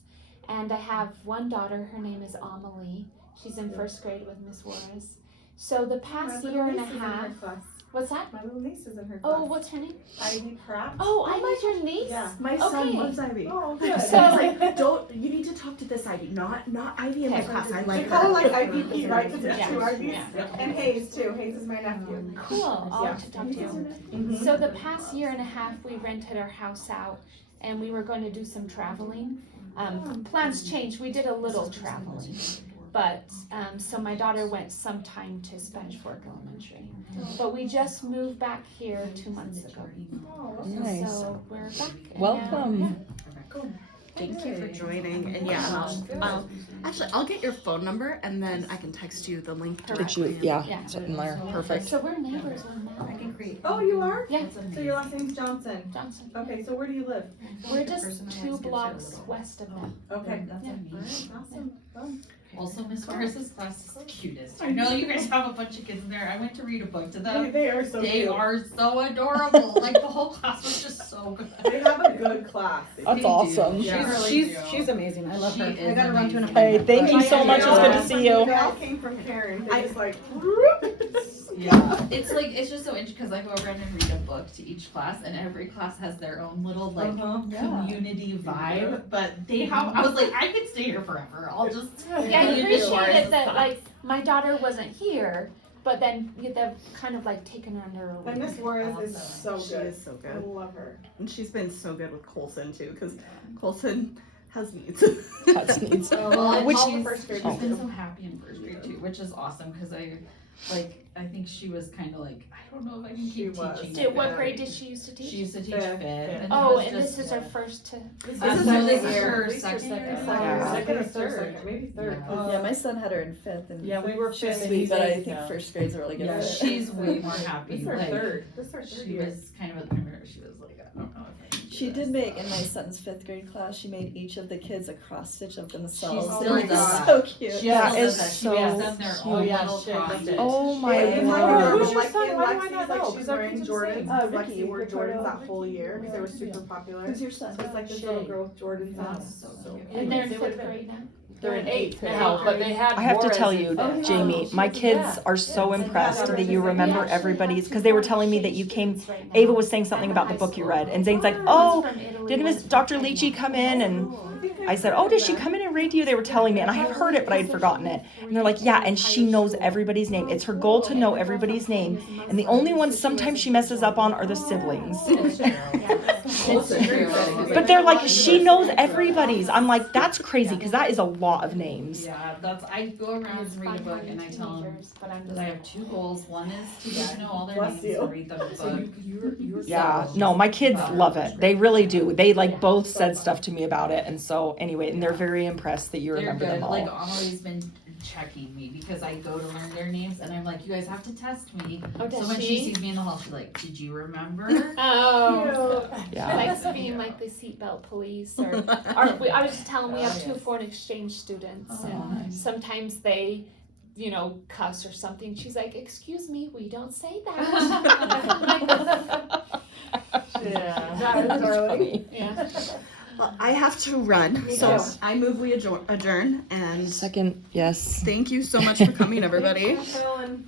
And I have one daughter, her name is Amelie. She's in first grade with Miss Juarez. So the past year and a half, what's that? My little niece is in her class. Oh, what's her name? Ivy Pratt. Oh, Ivy's your niece? Yeah. My son Okay. loves Ivy. Oh, He's good. So- like, don't, you need to talk to this Ivy, not Ivy in my Okay. class. I They like call her her. like IVP, right? Because there's Yeah. two Ivies. Yeah. And Hayes too. Hayes is my nephew. Cool. I'll Yeah. have to talk to you. Mhm. So the past year and a half, we rented our house out, and we were going to do some traveling. Plans changed. We did a little traveling, but so my daughter went sometime to Spanish Fork Elementary. But we just moved back here 2 months ago. Nice. So we're back. and Welcome. Thank you for joining. And yeah, I'll get your phone number and then I can text you the link Did directly. you? Yeah. Yeah. It's in there. now- Perfect. So we're neighbors one I now. can create. Oh, you are? Yeah, So your last name's Johnson. Johnson. Okay, so where do you live? We're just 2 blocks west of them. Okay. Awesome. Also, Miss Juarez's class is the cutest. I know you guys have a bunch of kids in there. I went to read a book to them. They are so They cute. are so adorable. Like the whole class was just so good. They have a good class. That's awesome. Yeah. She's amazing. I love She her. is I gotta run to an amazing. Hey, appointment. thank you so much. It's good to see you. They all came from Karen. They just like. Yeah, it's like, it's just so interesting because I go around and read a book to each class, and every class has their own little like community vibe. But they have, I was like, I could stay here forever. I'll just. Yeah, I go to appreciate Juarez's it that class. like my daughter wasn't here, but then they've kind of like taken her under a And wing. Miss Juarez is so She good. is so I good. love her. And she's been so good with Colson too, because Colson has needs. That's neat. Well, and Which- she's first grade been too. so happy in first grade too, which is awesome because I think she was kind of like, I don't know if I can keep was. teaching. What grade did she used to teach? She used to teach Fifth. fifth. And Oh, it was and just, this is her first to. This So is this her is her year. second year. Yeah. Second or third. Maybe third. Yeah, my son had her in 5th, and Yeah, we were she was fifth. sweet, but I think Yeah. first grade's a really good Yeah, fit. she's way more happy. This is her Like, third. This is her third she year. was kind of at the point where she was like, I don't know if I can do She this. did make, in my son's 5th grade class, she made each of the kids a cross stitch of themselves. She Oh still my does God. that. So cute. She That still does is that. She so makes them their Oh, own yeah, little shit, cross that's stitch. Oh my It's like word. her Who's your Lexi son? and Why do I Lexi's not like know? she's 'Cause our wearing kids are the Jordans. same. Lexi Ricky, wore Ricardo. Jordans that whole year because they were super popular. Who's your son? So it's like this Shay. little girl with Jordans on. So cute. And they're in They would've 5th been- grade now. They're in 8th now, but they had I have to Juarez tell in you, fifth. Jamie, my kids are so impressed that you remember everybody's, because they were telling me that you came, Ava was saying something about the book you read, and Zane's like, oh, didn't Miss Dr. Lychee come in? And I said, oh, did she come in and read to you? They were telling me, and I had heard it, but I had forgotten it. And they're like, yeah, and she knows everybody's name. It's her goal to know everybody's name, and the only ones sometimes she messes up on are the siblings. But they're like, she knows everybody's. I'm like, that's crazy, because that is a lot of names. Yeah, that's, I go around and read a book and I tell them that I have 2 goals. One is to get to know all their Bless names you. and read the book. Yeah, no, my kids love it. They really do. They like both said stuff to me about it, and so anyway, and they're very impressed that you They're remember good. them all. Like Amelie's been checking me because I go to learn their names and I'm like, you guys have to test me. Oh, So does when she she? sees me in the hall, she's like, did you remember? Oh. Yeah. She likes being like the seatbelt police, or I was just telling we have 2 foreign exchange students, Oh, and nice. sometimes they, cuss or something. She's like, "Excuse me, we don't say that." That was funny. Yeah. Well, I have to run, Me so too. I move we adjourn, and Second, yes. thank you so much for coming, everybody. Thanks, Michelle, and